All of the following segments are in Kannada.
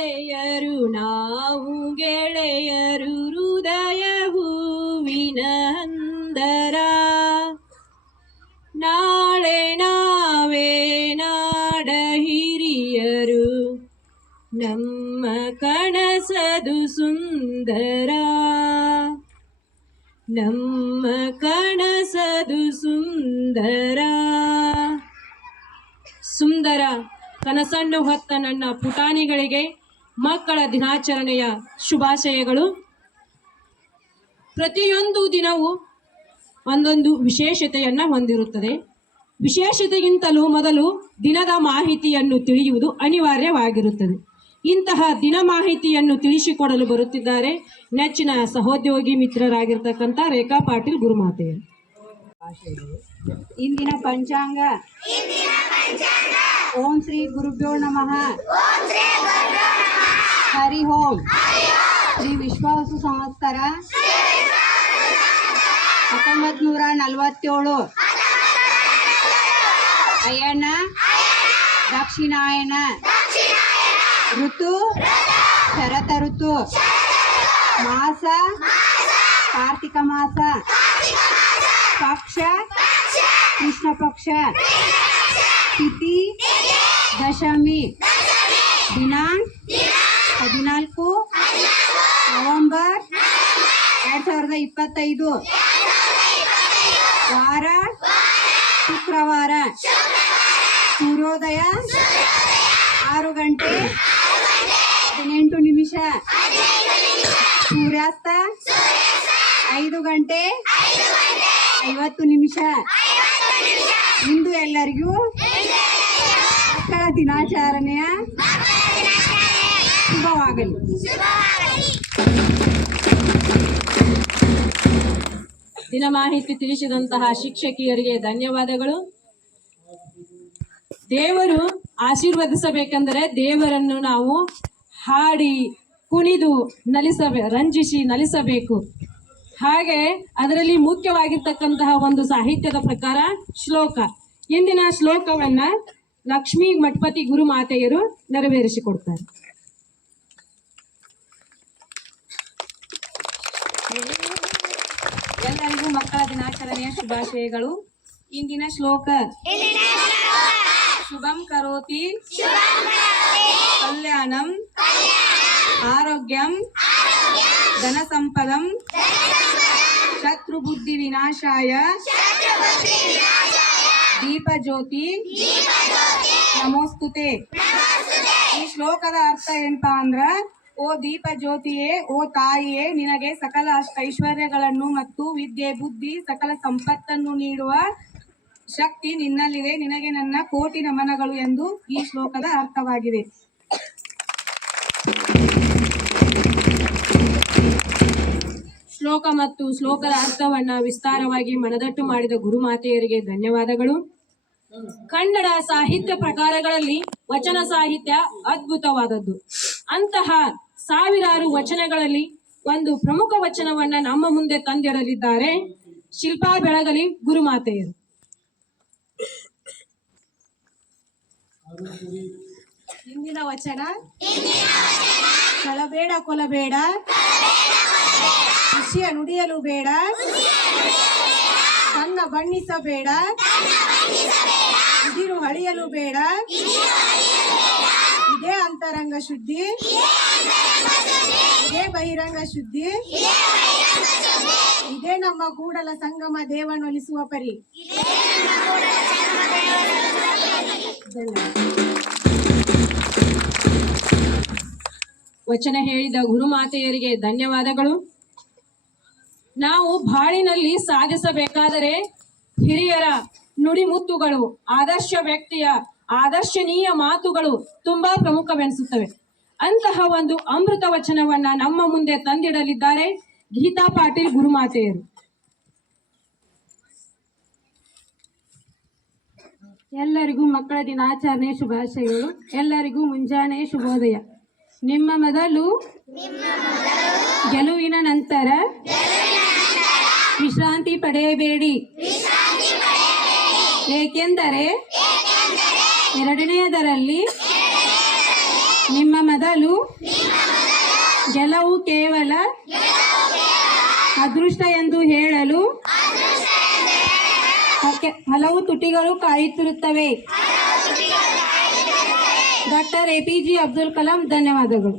ಗೆಳೆಯರು ನಾವು ಗೆಳೆಯರು ಹೃದಯ ಹೂವಿನ ಅಂದರ ನಾಳೆ ನಾವೇ ನಾಡ ಹಿರಿಯರು ನಮ್ಮ ಕನಸದು ಸುಂದರ ನಮ್ಮ ಕನಸದು ಸುಂದರ ಸುಂದರ ಕನಸನ್ನು ಹೊತ್ತ ನನ್ನ ಪುಟಾಣಿಗಳಿಗೆ ಮಕ್ಕಳ ದಿನಾಚರಣೆಯ ಶುಭಾಶಯಗಳು. ಪ್ರತಿಯೊಂದು ದಿನವೂ ಒಂದೊಂದು ವಿಶೇಷತೆಯನ್ನು ಹೊಂದಿರುತ್ತದೆ. ವಿಶೇಷತೆಗಿಂತಲೂ ಮೊದಲು ದಿನದ ಮಾಹಿತಿಯನ್ನು ತಿಳಿಯುವುದು ಅನಿವಾರ್ಯವಾಗಿರುತ್ತದೆ. ಇಂತಹ ದಿನ ಮಾಹಿತಿಯನ್ನು ತಿಳಿಸಿಕೊಡಲು ಬರುತ್ತಿದ್ದಾರೆ ನೆಚ್ಚಿನ ಸಹೋದ್ಯೋಗಿ ಮಿತ್ರರಾಗಿರ್ತಕ್ಕಂಥ ರೇಖಾ ಪಾಟೀಲ್ ಗುರುಮಾತೆಯರು. ಇಂದಿನ ಪಂಚಾಂಗ ಓಂ ಶ್ರೀ ಗುರುಭ್ಯೋ ನಮಃ. ಹರಿ ಓಂ. ಶ್ರೀ ವಿಶ್ವಾವಸು ಸಂವತ್ಸರ 1947 ಅಯ್ಯಣ್ಣ ದಕ್ಷಿಣಾಯನ ಋತು ಶರತ ಋತು ಮಾಸ ಕಾರ್ತಿಕ ಮಾಸ ಪಕ್ಷ ಕೃಷ್ಣ ಪಕ್ಷ ತಿಥಿ ದಶಮಿ ದಿನಾಂಕ 14 ನವೆಂಬರ್ 2025 ವಾರ ಶುಕ್ರವಾರ ಸೂರ್ಯೋದಯ 6 ಗಂಟೆ 18 ನಿಮಿಷ ಸೂರ್ಯಾಸ್ತ 5 ಗಂಟೆ 50 ನಿಮಿಷ. ಇಂದು ಎಲ್ಲರಿಗೂ ಮಕ್ಕಳ ದಿನಾಚರಣೆಯ ಶುಭವಾಗಲಿ. ದಿನ ಮಾಹಿತಿ ತಿಳಿಸಿದಂತಹ ಶಿಕ್ಷಕಿಯರಿಗೆ ಧನ್ಯವಾದಗಳು. ದೇವರು ಆಶೀರ್ವದಿಸಬೇಕೆಂದರೆ ದೇವರನ್ನು ನಾವು ಹಾಡಿ ಕುಣಿದು ರಂಜಿಸಿ ನಲಿಸಬೇಕು. ಹಾಗೆ ಅದರಲ್ಲಿ ಮುಖ್ಯವಾಗಿರ್ತಕ್ಕಂತಹ ಒಂದು ಸಾಹಿತ್ಯದ ಪ್ರಕಾರ ಶ್ಲೋಕ. ಇಂದಿನ ಶ್ಲೋಕವನ್ನ ಲಕ್ಷ್ಮೀ ಮಠಪತಿ ಗುರುಮಾತೆಯರು ನೆರವೇರಿಸಿಕೊಡ್ತಾರೆ. ಎಲ್ಲರಿಗೂ ಮಕ್ಕಳ ದಿನಾಚರಣೆಯ ಶುಭಾಶಯಗಳು. ಇಂದಿನ ಶ್ಲೋಕ ಶುಭಂ ಕರೋತಿ ಕಲ್ಯಾಣಂ ಆರೋಗ್ಯಂ ಧನ ಸಂಪದಂ ಶತ್ರು ಬುದ್ಧಿ ವಿನಾಶಾಯ ದೀಪ ಜ್ಯೋತಿ ನಮೋಸ್ತುತೆ. ಈ ಶ್ಲೋಕದ ಅರ್ಥ ಏನಪ್ಪಾ ಅಂದ್ರ, ಓ ದೀಪ ಜ್ಯೋತಿಯೇ, ಓ ತಾಯಿಯೇ, ನಿನಗೆ ಸಕಲ ಐಶ್ವರ್ಯಗಳನ್ನು ಮತ್ತು ವಿದ್ಯೆ ಬುದ್ಧಿ ಸಕಲ ಸಂಪತ್ತನ್ನು ನೀಡುವ ಶಕ್ತಿ ನಿನ್ನಲ್ಲಿದೆ. ನಿನಗೆ ನನ್ನ ಕೋಟಿ ನಮನಗಳು ಎಂದು ಈ ಶ್ಲೋಕದ ಅರ್ಥವಾಗಿದೆ. ಶ್ಲೋಕ ಮತ್ತು ಶ್ಲೋಕದ ಅರ್ಥವನ್ನ ವಿಸ್ತಾರವಾಗಿ ಮನದಟ್ಟು ಮಾಡಿದ ಗುರುಮಾತೆಯರಿಗೆ ಧನ್ಯವಾದಗಳು. ಕನ್ನಡ ಸಾಹಿತ್ಯ ಪ್ರಕಾರಗಳಲ್ಲಿ ವಚನ ಸಾಹಿತ್ಯ ಅದ್ಭುತವಾದದ್ದು. ಅಂತಹ ಸಾವಿರಾರು ವಚನಗಳಲ್ಲಿ ಒಂದು ಪ್ರಮುಖ ವಚನವನ್ನ ನಮ್ಮ ಮುಂದೆ ತಂದಿಡಲಿದ್ದಾರೆ ಶಿಲ್ಪಾ ಬೆಳಗಲಿ ಗುರುಮಾತೆಯರು. ಇಂದಿನ ವಚನ, ಕಳಬೇಡ ಕೊಲಬೇಡ, ವಿಷಯ ನುಡಿಯಲು ಬೇಡ, ಕಣ್ಣ ಬಣ್ಣಿಸಬೇಡ, ಉದಿರು ಹಳಿಯಲು ಬೇಡ, ಇದೇ ಅಂತರಂಗ ಶುದ್ಧಿ, ಇದೇ ಬಹಿರಂಗ ಶುದ್ಧಿ, ಇದೇ ನಮ್ಮ ಕೂಡಲ ಸಂಗಮ ದೇವನೊಲಿಸುವ ಪರಿ. ವಚನ ಹೇಳಿದ ಗುರುಮಾತೆಯರಿಗೆ ಧನ್ಯವಾದಗಳು. ನಾವು ಬಾಳಿನಲ್ಲಿ ಸಾಧಿಸಬೇಕಾದರೆ ಹಿರಿಯರ ನುಡಿಮುತ್ತುಗಳು, ಆದರ್ಶ ವ್ಯಕ್ತಿಯ ಆದರ್ಶನೀಯ ಮಾತುಗಳು ತುಂಬಾ ಪ್ರಮುಖವೆನಿಸುತ್ತವೆ. ಅಂತಹ ಒಂದು ಅಮೃತ ವಚನವನ್ನ ನಮ್ಮ ಮುಂದೆ ತಂದಿಡಲಿದ್ದಾರೆ ಗೀತಾ ಪಾಟೀಲ್ ಗುರುಮಾತೆಯರು. ಎಲ್ಲರಿಗೂ ಮಕ್ಕಳ ದಿನಾಚರಣೆ ಶುಭಾಶಯಗಳು. ಎಲ್ಲರಿಗೂ ಮುಂಜಾನೆ ಶುಭೋದಯ. ನಿಮ್ಮ ಮೊದಲು ಗೆಲುವಿನ ನಂತರ ವಿಶ್ರಾಂತಿ ಪಡೆಯಬೇಡಿ, ಏಕೆಂದರೆ ಎರಡನೆಯದರಲ್ಲಿ ನಿಮ್ಮ ಮೊದಲು ಗೆಲುವು ಕೇವಲ ಅದೃಷ್ಟ ಎಂದು ಹೇಳಲು ಹಲವು ತುಟಿಗಳು ಕಾಯುತ್ತಿರುತ್ತವೆ. Doctor APJ Abdul Kalam. ಧನ್ಯವಾದಗಳು.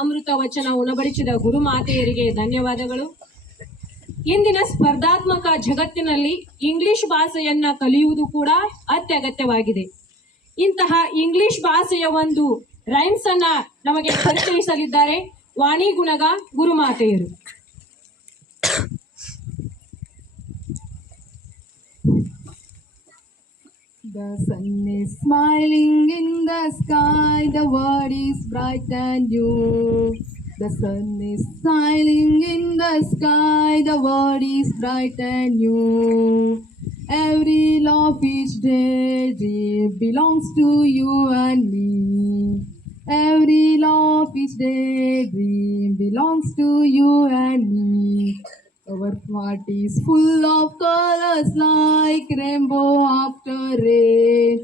ಅಮೃತ ವಚನ ಉಣಬಡಿಸಿದ ಗುರುಮಾತೆಯರಿಗೆ ಧನ್ಯವಾದಗಳು. ಇಂದಿನ ಸ್ಪರ್ಧಾತ್ಮಕ ಜಗತ್ತಿನಲ್ಲಿ ಇಂಗ್ಲಿಷ್ ಭಾಷೆಯನ್ನ ಕಲಿಯುವುದು ಕೂಡ ಅತ್ಯಗತ್ಯವಾಗಿದೆ. ಇಂತಹ ಇಂಗ್ಲಿಷ್ ಭಾಷೆಯ ಒಂದು ರೈಮ್ಸ್ ಅನ್ನ ನಮಗೆ ಪರಿಚಯಿಸಲಿದ್ದಾರೆ ವಾಣಿ ಗುಣಗ ಗುರುಮಾತೆಯರು. The sun is smiling in the sky, the world is bright and new. The sun is smiling in the sky, the world is bright and new. Every laugh each day belongs to you and me. Every laugh each day belongs to you and me. Our heart is full of colors like rainbow after rain.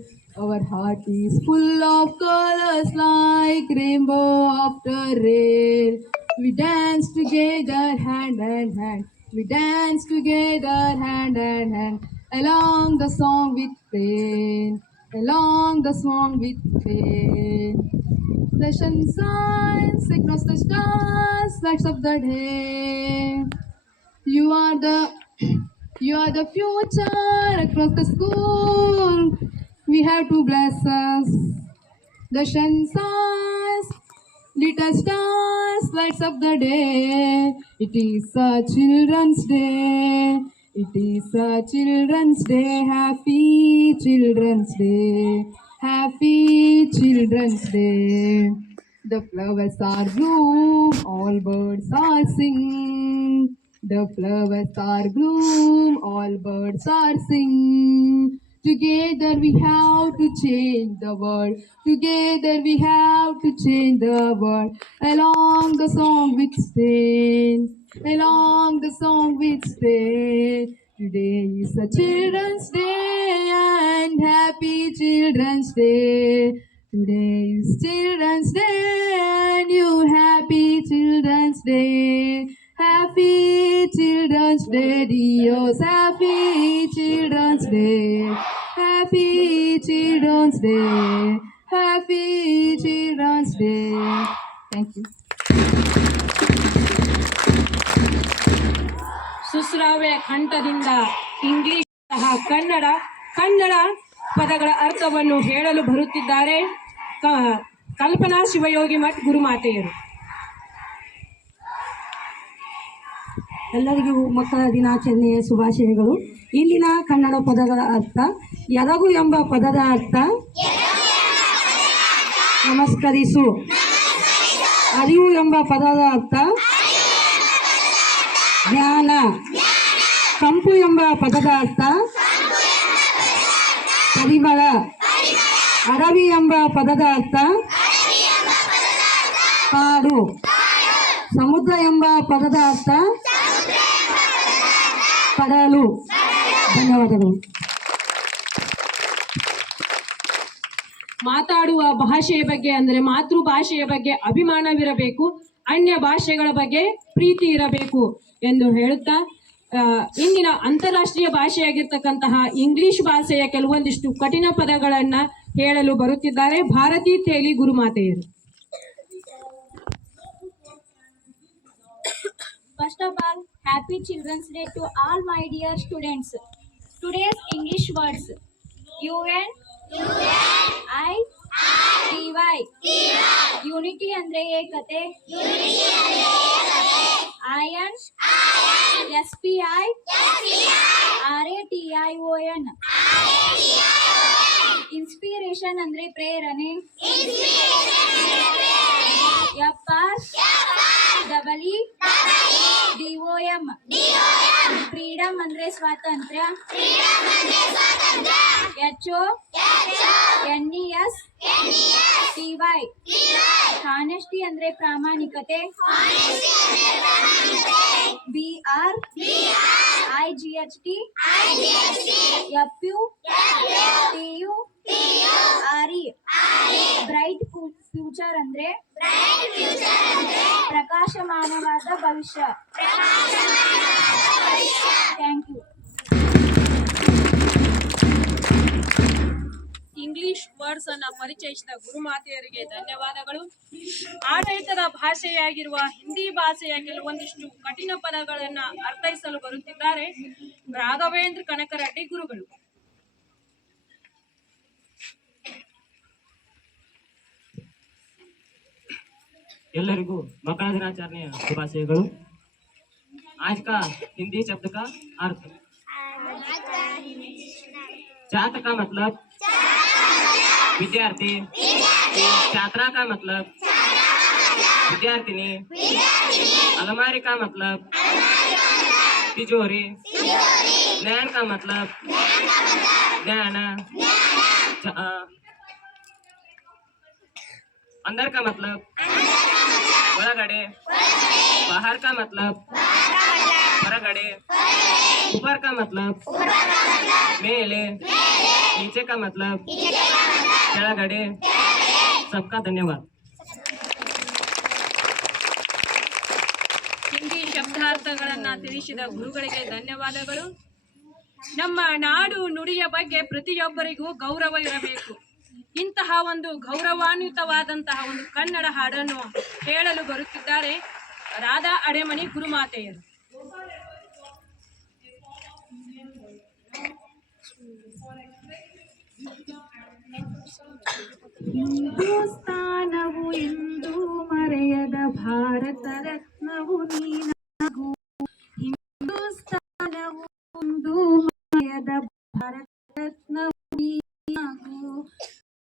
Our heart is full of colors like rainbow after rain. We dance together hand in hand. We dance together hand in hand. Along the song with pain. Along the song with pain. The sun shines across the stars, lights up the day. You are the future across the school. We have to bless us. The sun shines, little stars lights up the day. It is a children's day. It is a children's day. Happy Children's Day. Happy Children's Day. The flowers are bloom, all birds are sing. The flowers are bloom, all birds are sing. Together we have to change the world. Together we have to change the world. Along the song with strain. Along the song with strain. Today is a Children's Day and Happy Children's Day. Today is Children's Day and you Happy Children's Day. Happy Children's Day, dears. Happy Children's Day. Happy Children's Day. Happy Children's Day. Thank you. ಸುಶ್ರಾವ್ಯ ಕಂಠದಿಂದ ಇಂಗ್ಲಿಷ್ ಸಹ ಕನ್ನಡ ಪದಗಳ ಅರ್ಥವನ್ನು ಹೇಳಲು ಬರುತ್ತಿದ್ದಾರೆ ಕಲ್ಪನಾ ಶಿವಯೋಗಿ ಮಠ್ ಗುರುಮಾತೆಯರು. ಎಲ್ಲರಿಗೂ ಮಕ್ಕಳ ದಿನಾಚರಣೆಯ ಶುಭಾಶಯಗಳು. ಇಲ್ಲಿನ ಕನ್ನಡ ಪದಗಳ ಅರ್ಥ: ಎರಗು ಎಂಬ ಪದದ ಅರ್ಥ ನಮಸ್ಕರಿಸು. ಅರಿವು ಎಂಬ ಪದದ ಅರ್ಥ ಜ್ಞಾನ. ಕಂಪು ಎಂಬ ಪದದ ಅರ್ಥ ಪರಿಮಳ. ಅಡವಿ ಎಂಬ ಪದದ ಅರ್ಥ ಕಾಡು. ಸಮುದ್ರ ಎಂಬ ಪದದ ಅರ್ಥ ಕಡಲು. ಧನ್ಯವಾದಗಳು. ಮಾತಾಡುವ ಭಾಷೆಯ ಬಗ್ಗೆ ಅಂದರೆ ಮಾತೃಭಾಷೆಯ ಬಗ್ಗೆ ಅಭಿಮಾನವಿರಬೇಕು, ಅನ್ಯ ಭಾಷೆಗಳ ಬಗ್ಗೆ ಪ್ರೀತಿ ಇರಬೇಕು ಎಂದು ಹೇಳುತ್ತಾ ಇಂದಿನ ಅಂತಾರಾಷ್ಟ್ರೀಯ ಭಾಷೆಯಾಗಿರ್ತಕ್ಕಂತಹ ಇಂಗ್ಲಿಷ್ ಭಾಷೆಯ ಕೆಲವೊಂದಿಷ್ಟು ಕಠಿಣ ಪದಗಳನ್ನ ಹೇಳಲು ಬರುತ್ತಿದ್ದಾರೆ ಭಾರತಿ ತೇಲಿ ಗುರುಮಾತೆಯರು. First of all, Happy Children's Day to all my dear students. Today's English words: UN, I, TY. Unity andre ekate. Iron, SPI, RATION. Inspiration andre prerane. FR, DOM. Freedom. Freedom ಅಂದ್ರೆ ಸ್ವಾತಂತ್ರ್ಯ. HONESTY. ಹಾನೆಸ್ಟಿ ಅಂದ್ರೆ ಪ್ರಾಮಾಣಿಕತೆ. BRIGHT. FUTURE. ಬ್ರೈಟ್ ಫ್ಯೂಚರ್ ಅಂದ್ರೆ ಪ್ರಕಾಶಮಾನವಾದ ಭವಿಷ್ಯ. Thank you. ಇಂಗ್ಲಿಷ್ ವರ್ಡ್ಸ್ ಅನ್ನ ಪರಿಚಯಿಸಿದ ಗುರುಮಾತೆಯರಿಗೆ ಧನ್ಯವಾದಗಳು. ಆಡಳಿತದ ಭಾಷೆಯಾಗಿರುವ ಹಿಂದಿ ಭಾಷೆಯ ಕೆಲವೊಂದಿಷ್ಟು ಕಠಿಣ ಪದಗಳನ್ನ ಅರ್ಥೈಸಲು ಬರುತ್ತಿದ್ದಾರೆ ರಾಘವೇಂದ್ರ ಕನಕರೆಡ್ಡಿ ಗುರುಗಳು. ಎಲ್ಲರಿಗೂ मकर दिनाचरणೆಯ ಶುಭಾಶಯಗಳು. आज का हिंदी शब्द का अर्थ. छात्र का मतलब विद्यार्थी. छात्रा का मतलब विद्यार्थिनी. अलमारी का मतलब तिजोरी. नैन का मतलब नैन. अंदर का मतलब ಒಳಗಡೆ. बाहर का मतलब ಹೊರಗಡೆ. ऊपर का मतलब ಮೇಲೆ. नीचे का मतलब ಕೆಳಗಡೆ. सबका धन्यवाद. ಹಿಂದಿ ಶಬ್ದಾರ್ಥಗಳನ್ನ ತಿಳಿಸಿದ ಗುರುಗಳಿಗೆ ಧನ್ಯವಾದಗಳು. ನಮ್ಮ ನಾಡು ನುಡಿಯ ಬಗ್ಗೆ ಪ್ರತಿಯೊಬ್ಬರಿಗೂ ಗೌರವ ಇರಬೇಕು. ಇಂತಹ ಒಂದು ಗೌರವಾನ್ವಿತವಾದಂತಹ ಒಂದು ಕನ್ನಡ ಹಾಡನ್ನು ಹೇಳಲು ಬರುತ್ತಿದ್ದಾರೆ ರಾಧಾ ಅಡೆಮನಿ ಗುರುಮಾತೆಯರು. ಹಿಂದೂಸ್ತಾನವು ಎಂದು ಮರೆಯದ ಭಾರತ ರತ್ನವು ನೀನಾಗು. ಹಿಂದೂಸ್ತಾನವು ಎಂದು ಮರೆಯದ ಭಾರತ ರತ್ನವು ನೀನಾಗು.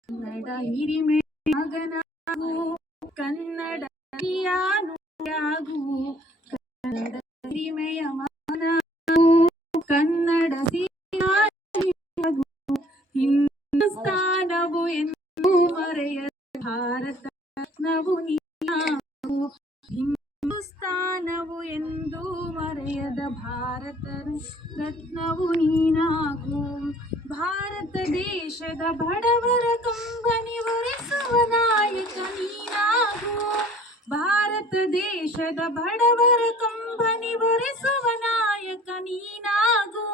ಕನ್ನಡ ಹಿರಿಮೆ ಮಗನಾಗು. ಕನ್ನಡ ನುಡಿಯಾಗು. ಕನ್ನಡ ಹಿರಿಮೆಯ ಮಗನಾಗು. ಕನ್ನಡ ಸಿರಿಯಾಗು. ಹಿಂದೂಸ್ತಾನವು ಎಂದು ಮರೆಯದ ಭಾರತ ರತ್ನವು ನೀನಾಗು. ಹಿಂದೂಸ್ತಾನವು ಎಂದು ಮರೆಯದ ಭಾರತ ರತ್ನವು ನೀನಾಗು. ಭಾರತ ದೇಶದ ಬಡವರ ಕಂಬನಿ ಒರೆಸುವ ನಾಯಕ ನೀನಾಗು. ಭಾರತ ದೇಶದ ಬಡವರ ಕಂಬನಿ ಒರೆಸುವ ನಾಯಕ ನೀನಾಗು.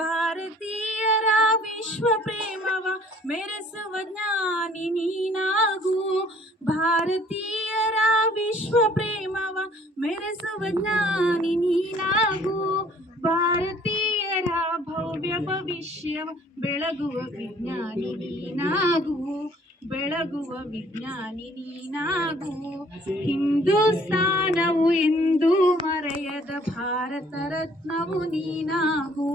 ಭಾರತೀಯರ ವಿಶ್ವ ಪ್ರೇಮವ ಮೆರೆಸುವ ಜ್ಞಾನಿ ನೀನಾಗು. ಭಾರತೀಯರ ವಿಶ್ವ ಪ್ರೇಮವ ಮೆರೆಸುವ ಜ್ಞಾನಿ ನೀನಾಗು. ಭಾರತೀಯರ ಭವ್ಯ ಭವಿಷ್ಯವ ಬೆಳಗುವ ವಿಜ್ಞಾನಿ ನೀನಾಗು. ಬೆಳಗುವ ವಿಜ್ಞಾನಿ ನೀನಾಗು. ಹಿಂದೂಸ್ತಾನವು ಎಂದು ಮರೆಯದ ಭಾರತ ರತ್ನವು ನೀನಾಗು.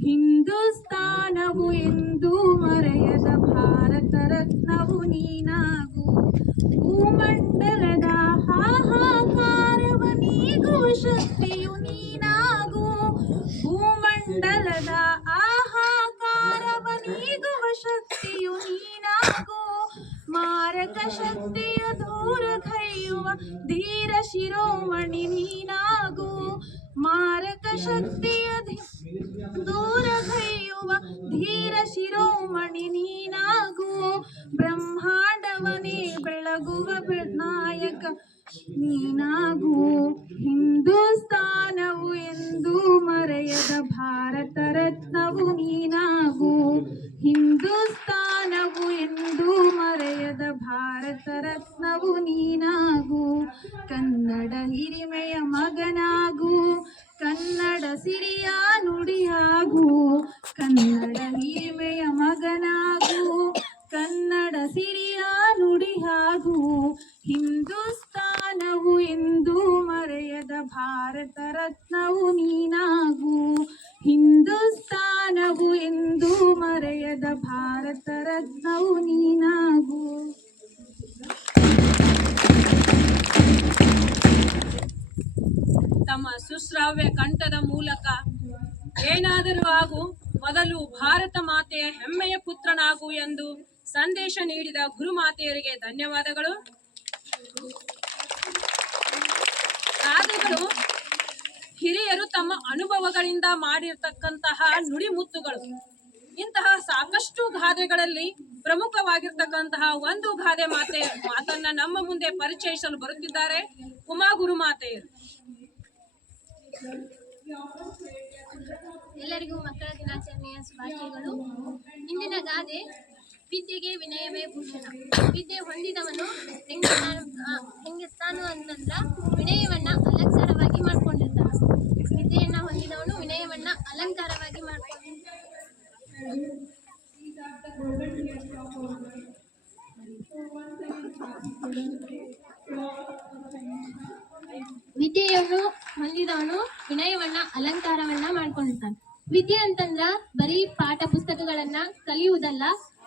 ಹಿಂದೂಸ್ತಾನವು ಎಂದು ಮರೆಯದ ಭಾರತ ರತ್ನವು ನೀನಾಗು. ಭೂಮಂಡಲದ ಹಾಹಾಕಾರವ ನೀಗುವ ಶಕ್ತಿಯು ನೀನಾಗು. ಭೂಮಂಡಲದ ಆಹಾಕಾರವ ನೀಗುವ ಶಕ್ತಿಯು ನೀನಾಗು. ಮಾರಕ ಶಕ್ತಿಯ ದೂರ ಕೈಯುವ ಧೀರ ಶಿರೋಮಣಿ ನೀನಾಗು. ಮಾರಕ ಶಕ್ತಿಯ ದೂರ ಕೈಯುವ ಧೀರ ಶಿರೋಮಣಿ ನೀನಾಗು. ಬ್ರಹ್ಮಾಂಡವನೇ ಬೆಳಗುವ ನಾಯಕ ನೀನಾಗು. ಹಿಂದೂಸ್ತಾನವು ಎಂದು ಮರೆಯದ ಭಾರತ ರತ್ನವು ನೀನಾಗು. ಹಿಂದೂಸ್ತಾನವು ಎಂದು ಮರೆಯದ ಭಾರತ ರತ್ನವು ನೀನಾಗು. ಕನ್ನಡ ಹಿರಿಮೆಯ ಮಗನಾಗು. ಕನ್ನಡ ಸಿರಿಯ ನುಡಿಯಾಗು. ಕನ್ನಡ ಹಿರಿಮೆಯ ಮಗನಾಗು. ಕನ್ನಡ ಸಿರಿಯ ನುಡಿಯಾಗು. ಹಿಂದೂಸ್ತಾನವು ಎಂದು ಮರೆಯದ ಭಾರತ ರತ್ನವು ನೀನಾಗು. ಹಿಂದೂಸ್ತಾನವು ಎಂದು ಮರೆಯದ ಭಾರತ ರತ್ನವು ನೀನಾಗು. ತಮ್ಮ ಸುಶ್ರಾವ್ಯ ಕಂಠದ ಮೂಲಕ ಏನಾದರೂ ಆಗು, ಮೊದಲು ಭಾರತ ಮಾತೆಯ ಹೆಮ್ಮೆಯ ಪುತ್ರನಾಗು ಎಂದು ಸಂದೇಶ ನೀಡಿದ ಗುರುಮಾತೆಯರಿಗೆ ಧನ್ಯವಾದಗಳು. ಗಾದೆಗಳು ಹಿರಿಯರು ತಮ್ಮ ಅನುಭವಗಳಿಂದ ಮಾಡಿರ್ತಕ್ಕಂತಹ ನುಡಿಮುತ್ತುಗಳು. ಇಂತಹ ಸಾಕಷ್ಟು ಗಾದೆಗಳಲ್ಲಿ ಪ್ರಮುಖವಾಗಿರ್ತಕ್ಕಂತಹ ಒಂದು ಗಾದೆ ಮಾತನ್ನ ನಮ್ಮ ಮುಂದೆ ಪರಿಚಯಿಸಲು ಬರುತ್ತಿದ್ದಾರೆ ಉಮಾ ಗುರುಮಾತೆಯರು. ಎಲ್ಲರಿಗೂ ಮಕ್ಕಳ ದಿನಾಚರಣೆಯ ಶುಭಾಶಯಗಳು. ಇಂದಿನ ಗಾದೆ ವಿದ್ಯೆಗೆ ವಿನಯವೇ ಭೂಷಣ. ವಿದ್ಯೆ ಹೊಂದಿದವನು ಹೆಂಗಿರ್ತಾನು ಅಂತಂದ್ರ ವಿನಯವನ್ನ ಅಲಂಕಾರವಾಗಿ ಮಾಡ್ಕೊಂಡಿರ್ತಾನೆ. ವಿದ್ಯೆಯನ್ನ ಹೊಂದಿದವನು ವಿನಯವನ್ನ ಅಲಂಕಾರವಾಗಿ ಮಾಡ್ಕೊಂಡಿರ್ತಾನೆ. ವಿದ್ಯೆಯನ್ನು ಹೊಂದಿದವನು ವಿನಯವನ್ನ ಅಲಂಕಾರವನ್ನ ಮಾಡ್ಕೊಂಡಿರ್ತಾನೆ. ವಿದ್ಯೆ ಅಂತಂದ್ರ ಬರೀ ಪಾಠ ಪುಸ್ತಕಗಳನ್ನ ಕಲಿಯುವುದಲ್ಲ,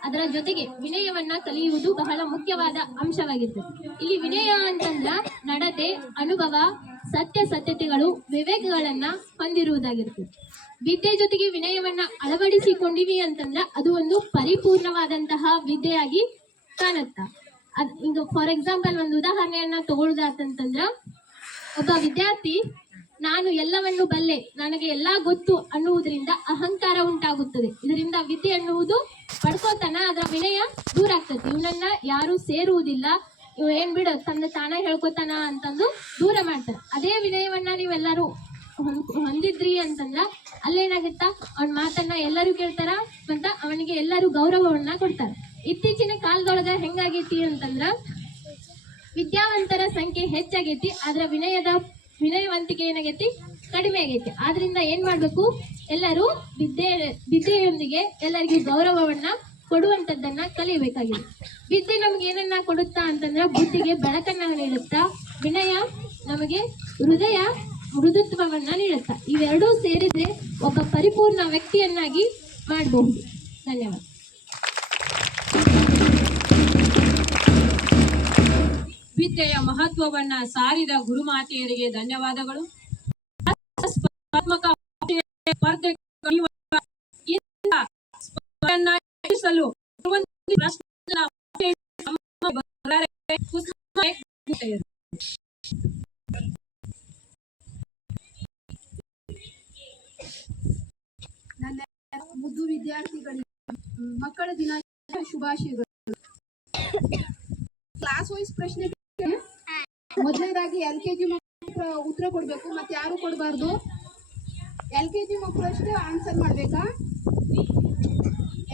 ಅದರ ಜೊತೆಗೆ ವಿನಯವನ್ನ ಕಲಿಯುವುದು ಬಹಳ ಮುಖ್ಯವಾದ ಅಂಶವಾಗಿರ್ತದೆ. ಇಲ್ಲಿ ವಿನಯ ಅಂತಂದ್ರ ನಡತೆ, ಅನುಭವ, ಸತ್ಯತೆಗಳು, ವಿವೇಕಗಳನ್ನ ಹೊಂದಿರುವುದಾಗಿರ್ತದೆ. ವಿದ್ಯೆ ಜೊತೆಗೆ ವಿನಯವನ್ನ ಅಳವಡಿಸಿಕೊಂಡಿವಿ ಅಂತಂದ್ರ ಅದು ಒಂದು ಪರಿಪೂರ್ಣವಾದಂತಹ ವಿದ್ಯೆಯಾಗಿ ಕಾಣುತ್ತ. ಈಗ ಫಾರ್ ಎಕ್ಸಾಂಪಲ್ ಒಂದು ಉದಾಹರಣೆಯನ್ನ ತಗೊಳ್ಳುದಾತಂತಂದ್ರ, ಒಬ್ಬ ವಿದ್ಯಾರ್ಥಿ ನಾನು ಎಲ್ಲವನ್ನು ಬಲ್ಲೆ, ನನಗೆ ಎಲ್ಲಾ ಗೊತ್ತು ಅನ್ನುವುದರಿಂದ ಅಹಂಕಾರ ಉಂಟಾಗುತ್ತದೆ. ಇದರಿಂದ ವಿದ್ಯೆ ಅನ್ನುವುದು ಪಡ್ಕೋತಾನ, ಅದರ ವಿನಯ ದೂರ ಆಗ್ತದೆ. ಇವನನ್ನ ಯಾರು ಸೇರುವುದಿಲ್ಲ, ಇವ್ ಏನ್ ಬಿಡ ತಂದ ತಾನ ಹೇಳ್ಕೊತಾನ ಅಂತಂದು ದೂರ ಮಾಡ್ತಾರೆ. ಅದೇ ವಿನಯವನ್ನ ನೀವೆಲ್ಲರೂ ಹೊಂದಿದ್ರಿ ಅಂತಂದ್ರ ಅಲ್ಲೇನಾಗುತ್ತಾ, ಅವನ ಮಾತನ್ನ ಎಲ್ಲರೂ ಕೇಳ್ತಾರ ಅಂತ ಅವನಿಗೆ ಎಲ್ಲರೂ ಗೌರವವನ್ನ ಕೊಡ್ತಾರೆ. ಇತ್ತೀಚಿನ ಕಾಲದೊಳಗ ಹೆಂಗಾಗೈತಿ ಅಂತಂದ್ರ ವಿದ್ಯಾವಂತರ ಸಂಖ್ಯೆ ಹೆಚ್ಚಾಗೈತಿ, ಆದ್ರ ವಿನಯವಂತಿಕೆ ಏನಾಗೈತಿ, ಕಡಿಮೆ ಆಗೈತಿ. ಆದ್ರಿಂದ ಏನ್ ಮಾಡ್ಬೇಕು, ಎಲ್ಲರೂ ವಿದ್ಯೆಯೊಂದಿಗೆ ಎಲ್ಲರಿಗೂ ಗೌರವವನ್ನ ಕೊಡುವಂತದ್ದನ್ನ ಕಲಿಬೇಕಾಗಿದೆ. ವಿದ್ಯೆ ನಮ್ಗೆ ಏನನ್ನ ಕೊಡುತ್ತಾ ಅಂತಂದ್ರೆ ಬುದ್ಧಿಗೆ ಬೆಳಕನ್ನ ನೀಡುತ್ತಾ, ವಿನಯ ನಮಗೆ ಹೃದಯ ಮೃದುತ್ವವನ್ನ ನೀಡುತ್ತಾ. ಇವೆರಡೂ ಸೇರಿದ್ರೆ ಒಬ್ಬ ಪರಿಪೂರ್ಣ ವ್ಯಕ್ತಿಯನ್ನಾಗಿ ಮಾಡಬಹುದು. ಧನ್ಯವಾದ. ವಿದ್ಯೆಯ ಮಹತ್ವವನ್ನ ಸಾರಿದ ಗುರುಮಾತೆಯರಿಗೆ ಧನ್ಯವಾದಗಳು. ನನ್ನ ಮುದ್ದು ವಿದ್ಯಾರ್ಥಿಗಳಿಗೆ ಮಕ್ಕಳ ದಿನಾಚರಣೆ ಶುಭಾಶಯಗಳು. ಕ್ಲಾಸ್ ವೈಸ್ ಪ್ರಶ್ನೆ ಮೊದಲನೇದಾಗಿ LKG ಮಕ್ಕಳು ಉತ್ತರ ಕೊಡ್ಬೇಕು, ಮತ್ತೆ ಯಾರು ಕೊಡಬಾರ್ದು. LKG ಮಕ್ಕಳು ಅಷ್ಟೇ ಆನ್ಸರ್ ಮಾಡ್ಬೇಕಾ?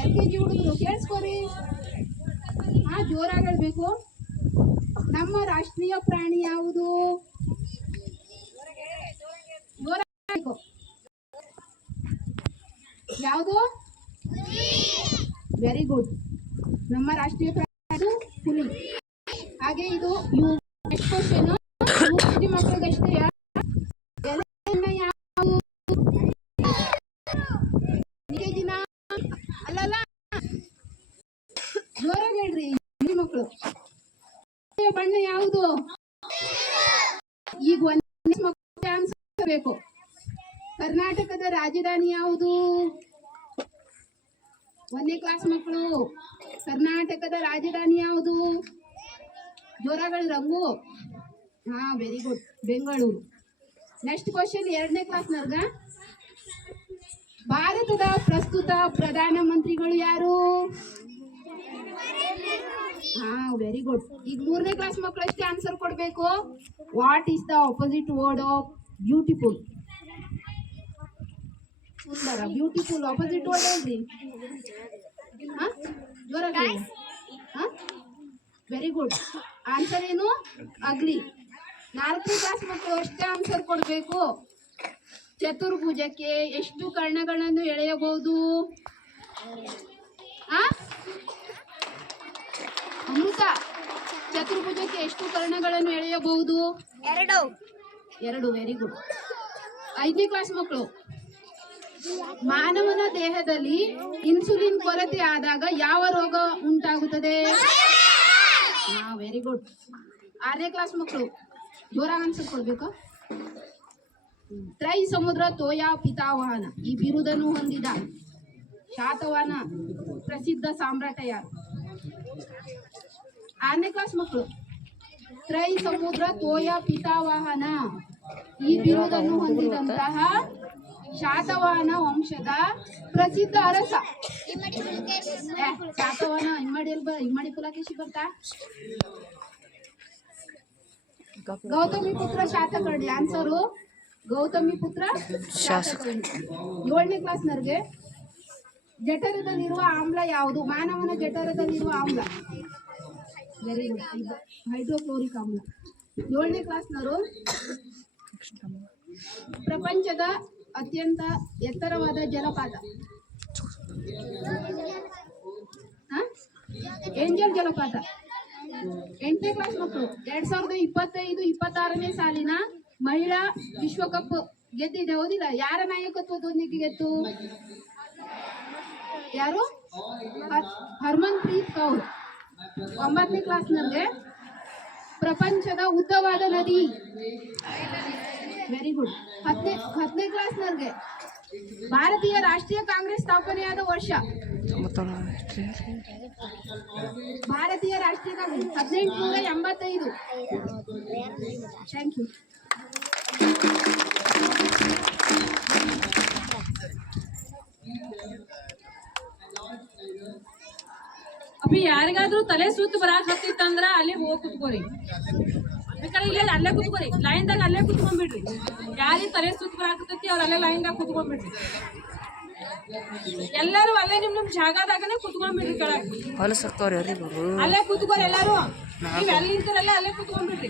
LKG ಹುಡುಗರು ಕೇಳಿಸ್ಕೋರಿ, ಜೋರಾಗಿ ಹೇಳ್ಬೇಕು. ನಮ್ಮ ರಾಷ್ಟ್ರೀಯ ಪ್ರಾಣಿ ಯಾವುದು? ಜೋರಾಗಿ ಯಾವುದು? Very good. ನಮ್ಮ ರಾಷ್ಟ್ರೀಯ ಪ್ರಾಣಿ ಹುಲಿ. ಹಾಗೆ ಇದು ನೆಕ್ಸ್ಟ್ ಕ್ವಶನ್ ಮಕ್ಕಳಿಗಷ್ಟೇ. ದಿನ ಅಲ್ಲಲ್ಲ, ಜೋರಾಗಿ ಹೇಳ್ರಿ ಮಕ್ಕಳು. ಬಣ್ಣ ಯಾವುದು? ಈಗ ಒಂದೇ ಮಕ್ಕಳು ಆನ್ಸರ್ ಬೇಕು. ಕರ್ನಾಟಕದ ರಾಜಧಾನಿ ಯಾವುದು? ಒಂದನೇ ಕ್ಲಾಸ್ ಮಕ್ಕಳು, ಕರ್ನಾಟಕದ ರಾಜಧಾನಿ ಯಾವುದು? ಜೋರಾಗಳು ರಂಗು. Very good, Bengaluru. Next question ಎರಡನೇ ಕ್ಲಾಸ್ನರ್ಗ. ಭಾರತದ ಪ್ರಸ್ತುತ ಪ್ರಧಾನ ಮಂತ್ರಿಗಳು ಯಾರು? Very good. ಈಗ ಮೂರನೇ ಕ್ಲಾಸ್ ಮಕ್ಕಳು ಅಷ್ಟೇ ಆನ್ಸರ್ ಕೊಡ್ಬೇಕು. What is the opposite word of beautiful? ಸುಂದರ. ಬ್ಯೂಟಿಫುಲ್ ಆಪೋಸಿಟ್ ವರ್ಡ್ ಹೇಳ್ರಿ. ಜೋರಾಗಿ. Very good. ಆನ್ಸರ್ ಏನು? ಅಗ್ಲಿ. ನಾಲ್ಕನೇ ಕ್ಲಾಸ್ ಮಕ್ಕಳು ಅಷ್ಟೇ ಆನ್ಸರ್ ಕೊಡ್ಬೇಕು. ಚತುರ್ಭುಜಕ್ಕೆ ಎಷ್ಟು ಕರ್ಣಗಳನ್ನು ಎಳೆಯಬಹುದು? ಅಮೃತ, ಚತುರ್ಭುಜಕ್ಕೆ ಎಷ್ಟು ಕರ್ಣಗಳನ್ನು ಎಳೆಯಬಹುದು? ಎರಡು. Very good. ಐದನೇ ಕ್ಲಾಸ್ ಮಕ್ಕಳು, ಮಾನವನ ದೇಹದಲ್ಲಿ ಇನ್ಸುಲಿನ್ ಕೊರತೆ ಆದಾಗ ಯಾವ ರೋಗ ಉಂಟಾಗುತ್ತದೆ? Very good. ಆರನೇ ಕ್ಲಾಸ್ ಮಕ್ಕಳು ಜೋರಾಗಿ ಆನ್ಸರ್ ಕೊಡ್ಬೇಕು. ತ್ರೈ ಸಮುದ್ರ ತೋಯಾ ಪಿತಾವಹನ ಈ ಬಿರುದನ್ನು ಹೊಂದಿದ ಶಾತವಾಹನ ಪ್ರಸಿದ್ಧ ಸಾಮ್ರಾಟ ಯಾರು? 6ನೇ ಕ್ಲಾಸ್ ಮಕ್ಕಳು. ತ್ರೈ ಸಮುದ್ರ ತೋಯಾ ಪಿತಾವಹನ ಈ ಬಿರುದನ್ನು ಹೊಂದಿದಂತಹ ಶಾತವಾಹನ ವಂಶದ ಪ್ರಸಿದ್ಧ ಅರಸ. ಶಾತವಾಹನ ಇಮ್ಮಡಿ ಪುಲಕೇಶಿ ಬರ್ತಾ ಗೌತಮಿ ಪುತ್ರ ಶಾತಕರ್ಣಿ. ಆನ್ಸರು ಗೌತಮಿ ಪುತ್ರ ಶಾತಕರ್ಣಿ. 7ನೇ ಕ್ಲಾಸ್ನವ್ರಿಗೆ ಜಠರದಲ್ಲಿರುವ ಆಮ್ಲ ಯಾವುದು? ಮಾನವನ ಜಠರದಲ್ಲಿರುವ ಆಮ್ಲ ವೆರಿ ಗುಡ್, ಹೈಡ್ರೋಕ್ಲೋರಿಕ್ ಆಮ್ಲ. 7ನೇ ಕ್ಲಾಸ್ನವರು ಪ್ರಪಂಚದ ಅತ್ಯಂತ ಎತ್ತರವಾದ ಜಲಪಾತ ಏಂಜಲ್ ಜಲಪಾತ. 8ನೇ ಕ್ಲಾಸ್ ಮಕ್ಕಳು 2025-26ನೇ ಸಾಲಿನ ಮಹಿಳಾ ವಿಶ್ವಕಪ್ ಗೆದ್ದಿದೆ, ಹೌದಿಲ್ಲ? ಯಾರ ನಾಯಕತ್ವದೊಂದಿಗೆ ಗೆದ್ದು? ಯಾರು? ಹರ್ಮನ್ ಪ್ರೀತ್ ಕೌರ್. 9ನೇ ಕ್ಲಾಸ್ನಲ್ಲಿ ಪ್ರಪಂಚದ ಉದ್ದವಾದ ನದಿ. Very good. 10ನೇ ಕ್ಲಾಸ್ನವ್ರಿಗೆ ಭಾರತೀಯ ರಾಷ್ಟ್ರೀಯ ಕಾಂಗ್ರೆಸ್ ಸ್ಥಾಪನೆಯಾದ ವರ್ಷ. ಭಾರತೀಯ ರಾಷ್ಟ್ರೀಯ ಕಾಂಗ್ರೆಸ್ 1885. Thank you. ಅಪ್ಪಿ ಯಾರಿಗಾದ್ರೂ ತಲೆ ಸುತ್ತು ಬರಾಕ್ ಹತ್ತಿತ್ತಂದ್ರ ಅಲ್ಲಿ ಹೋಗಿ ಕುತ್ಕೋರಿ. ಬೇಕಾದ್ರೆ ಇಲ್ಲೇ ಅಲ್ಲೇ ಕುತ್ಕೋರಿ, ಲೈನ್ದಾಗ ಅಲ್ಲೇ ಕುತ್ಕೊಂಡ್ಬಿಡ್ರಿ. ಯಾರಿಗೆ ತಲೆ ಸುತ್ತು ಬರಾಕತ್ತೈತಿ ಅವ್ರ ಅಲ್ಲೇ ಲೈನ್ದಾಗ ಕುತ್ಕೊಂಡ್ಬಿಡ್ರಿ. ಎಲ್ಲಾರು ಅಲ್ಲೇ ನಿಮ್ ಜಾಗದಾಗನೇ ಕುತ್ಕೊಂಡ್ಬಿಡ್ರಿ. ಕೆಳಗೆ ಅಲ್ಲೇ ಕುತ್ಕೋರಿ ಎಲ್ಲಾರು. ನೀವ್ ಎಲ್ಲಿ ನಿಂತಿರಲ್ಲ ಅಲ್ಲೇ ಕುತ್ಕೊಂಡ್ಬಿಡ್ರಿ.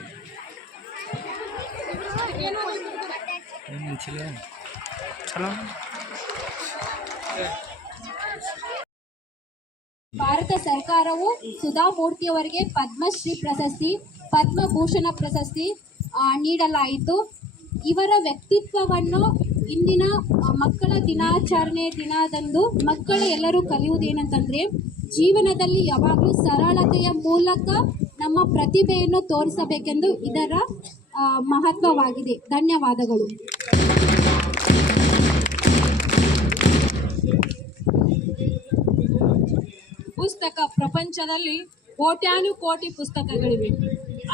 ಭಾರತ ಸರ್ಕಾರವು ಸುಧಾ ಮೂರ್ತಿಯವರಿಗೆ ಪದ್ಮಶ್ರೀ ಪ್ರಶಸ್ತಿ, ಪದ್ಮಭೂಷಣ ಪ್ರಶಸ್ತಿ ನೀಡಲಾಯಿತು. ಇವರ ವ್ಯಕ್ತಿತ್ವವನ್ನು ಇಂದಿನ ಮಕ್ಕಳ ದಿನಾಚರಣೆ ದಿನದಂದು ಮಕ್ಕಳು ಎಲ್ಲರೂ ಕಲಿಯುವುದೇನಂತಂದರೆ, ಜೀವನದಲ್ಲಿ ಯಾವಾಗಲೂ ಸರಳತೆಯ ಮೂಲಕ ನಮ್ಮ ಪ್ರತಿಭೆಯನ್ನು ತೋರಿಸಬೇಕೆಂದು ಇದರ ಮಹತ್ವವಾಗಿದೆ. ಧನ್ಯವಾದಗಳು. ಪುಸ್ತಕ ಪ್ರಪಂಚದಲ್ಲಿ ಕೋಟ್ಯಾನುಕೋಟಿ ಪುಸ್ತಕಗಳಿವೆ.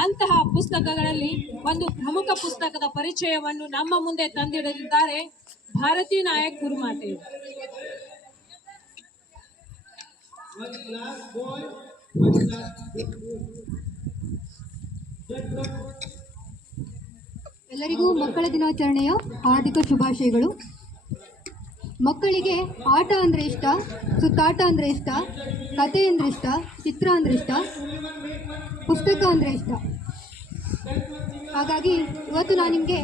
ಅಂತಹ ಪುಸ್ತಕಗಳಲ್ಲಿ ಒಂದು ಪ್ರಮುಖ ಪುಸ್ತಕದ ಪರಿಚಯವನ್ನು ನಮ್ಮ ಮುಂದೆ ತಂದಿಡಲಿದ್ದಾರೆ ಭಾರತಿ ನಾಯಕ್ ಗುರುಮಾತೆ. ಎಲ್ಲರಿಗೂ ಮಕ್ಕಳ ದಿನಾಚರಣೆಯ ಹಾರ್ದಿಕ ಶುಭಾಶಯಗಳು. ಮಕ್ಕಳಿಗೆ ಆಟ ಅಂದರೆ ಇಷ್ಟ, ಸುತ್ತಾಟ ಅಂದರೆ ಇಷ್ಟ, ಕತೆ ಅಂದರೆ ಇಷ್ಟ, ಚಿತ್ರ ಅಂದರೆ ಇಷ್ಟ, ಪುಸ್ತಕ ಅಂದರೆ ಇಷ್ಟ. ಹಾಗಾಗಿ ಇವತ್ತು ನಾನು ನಿಮಗೆ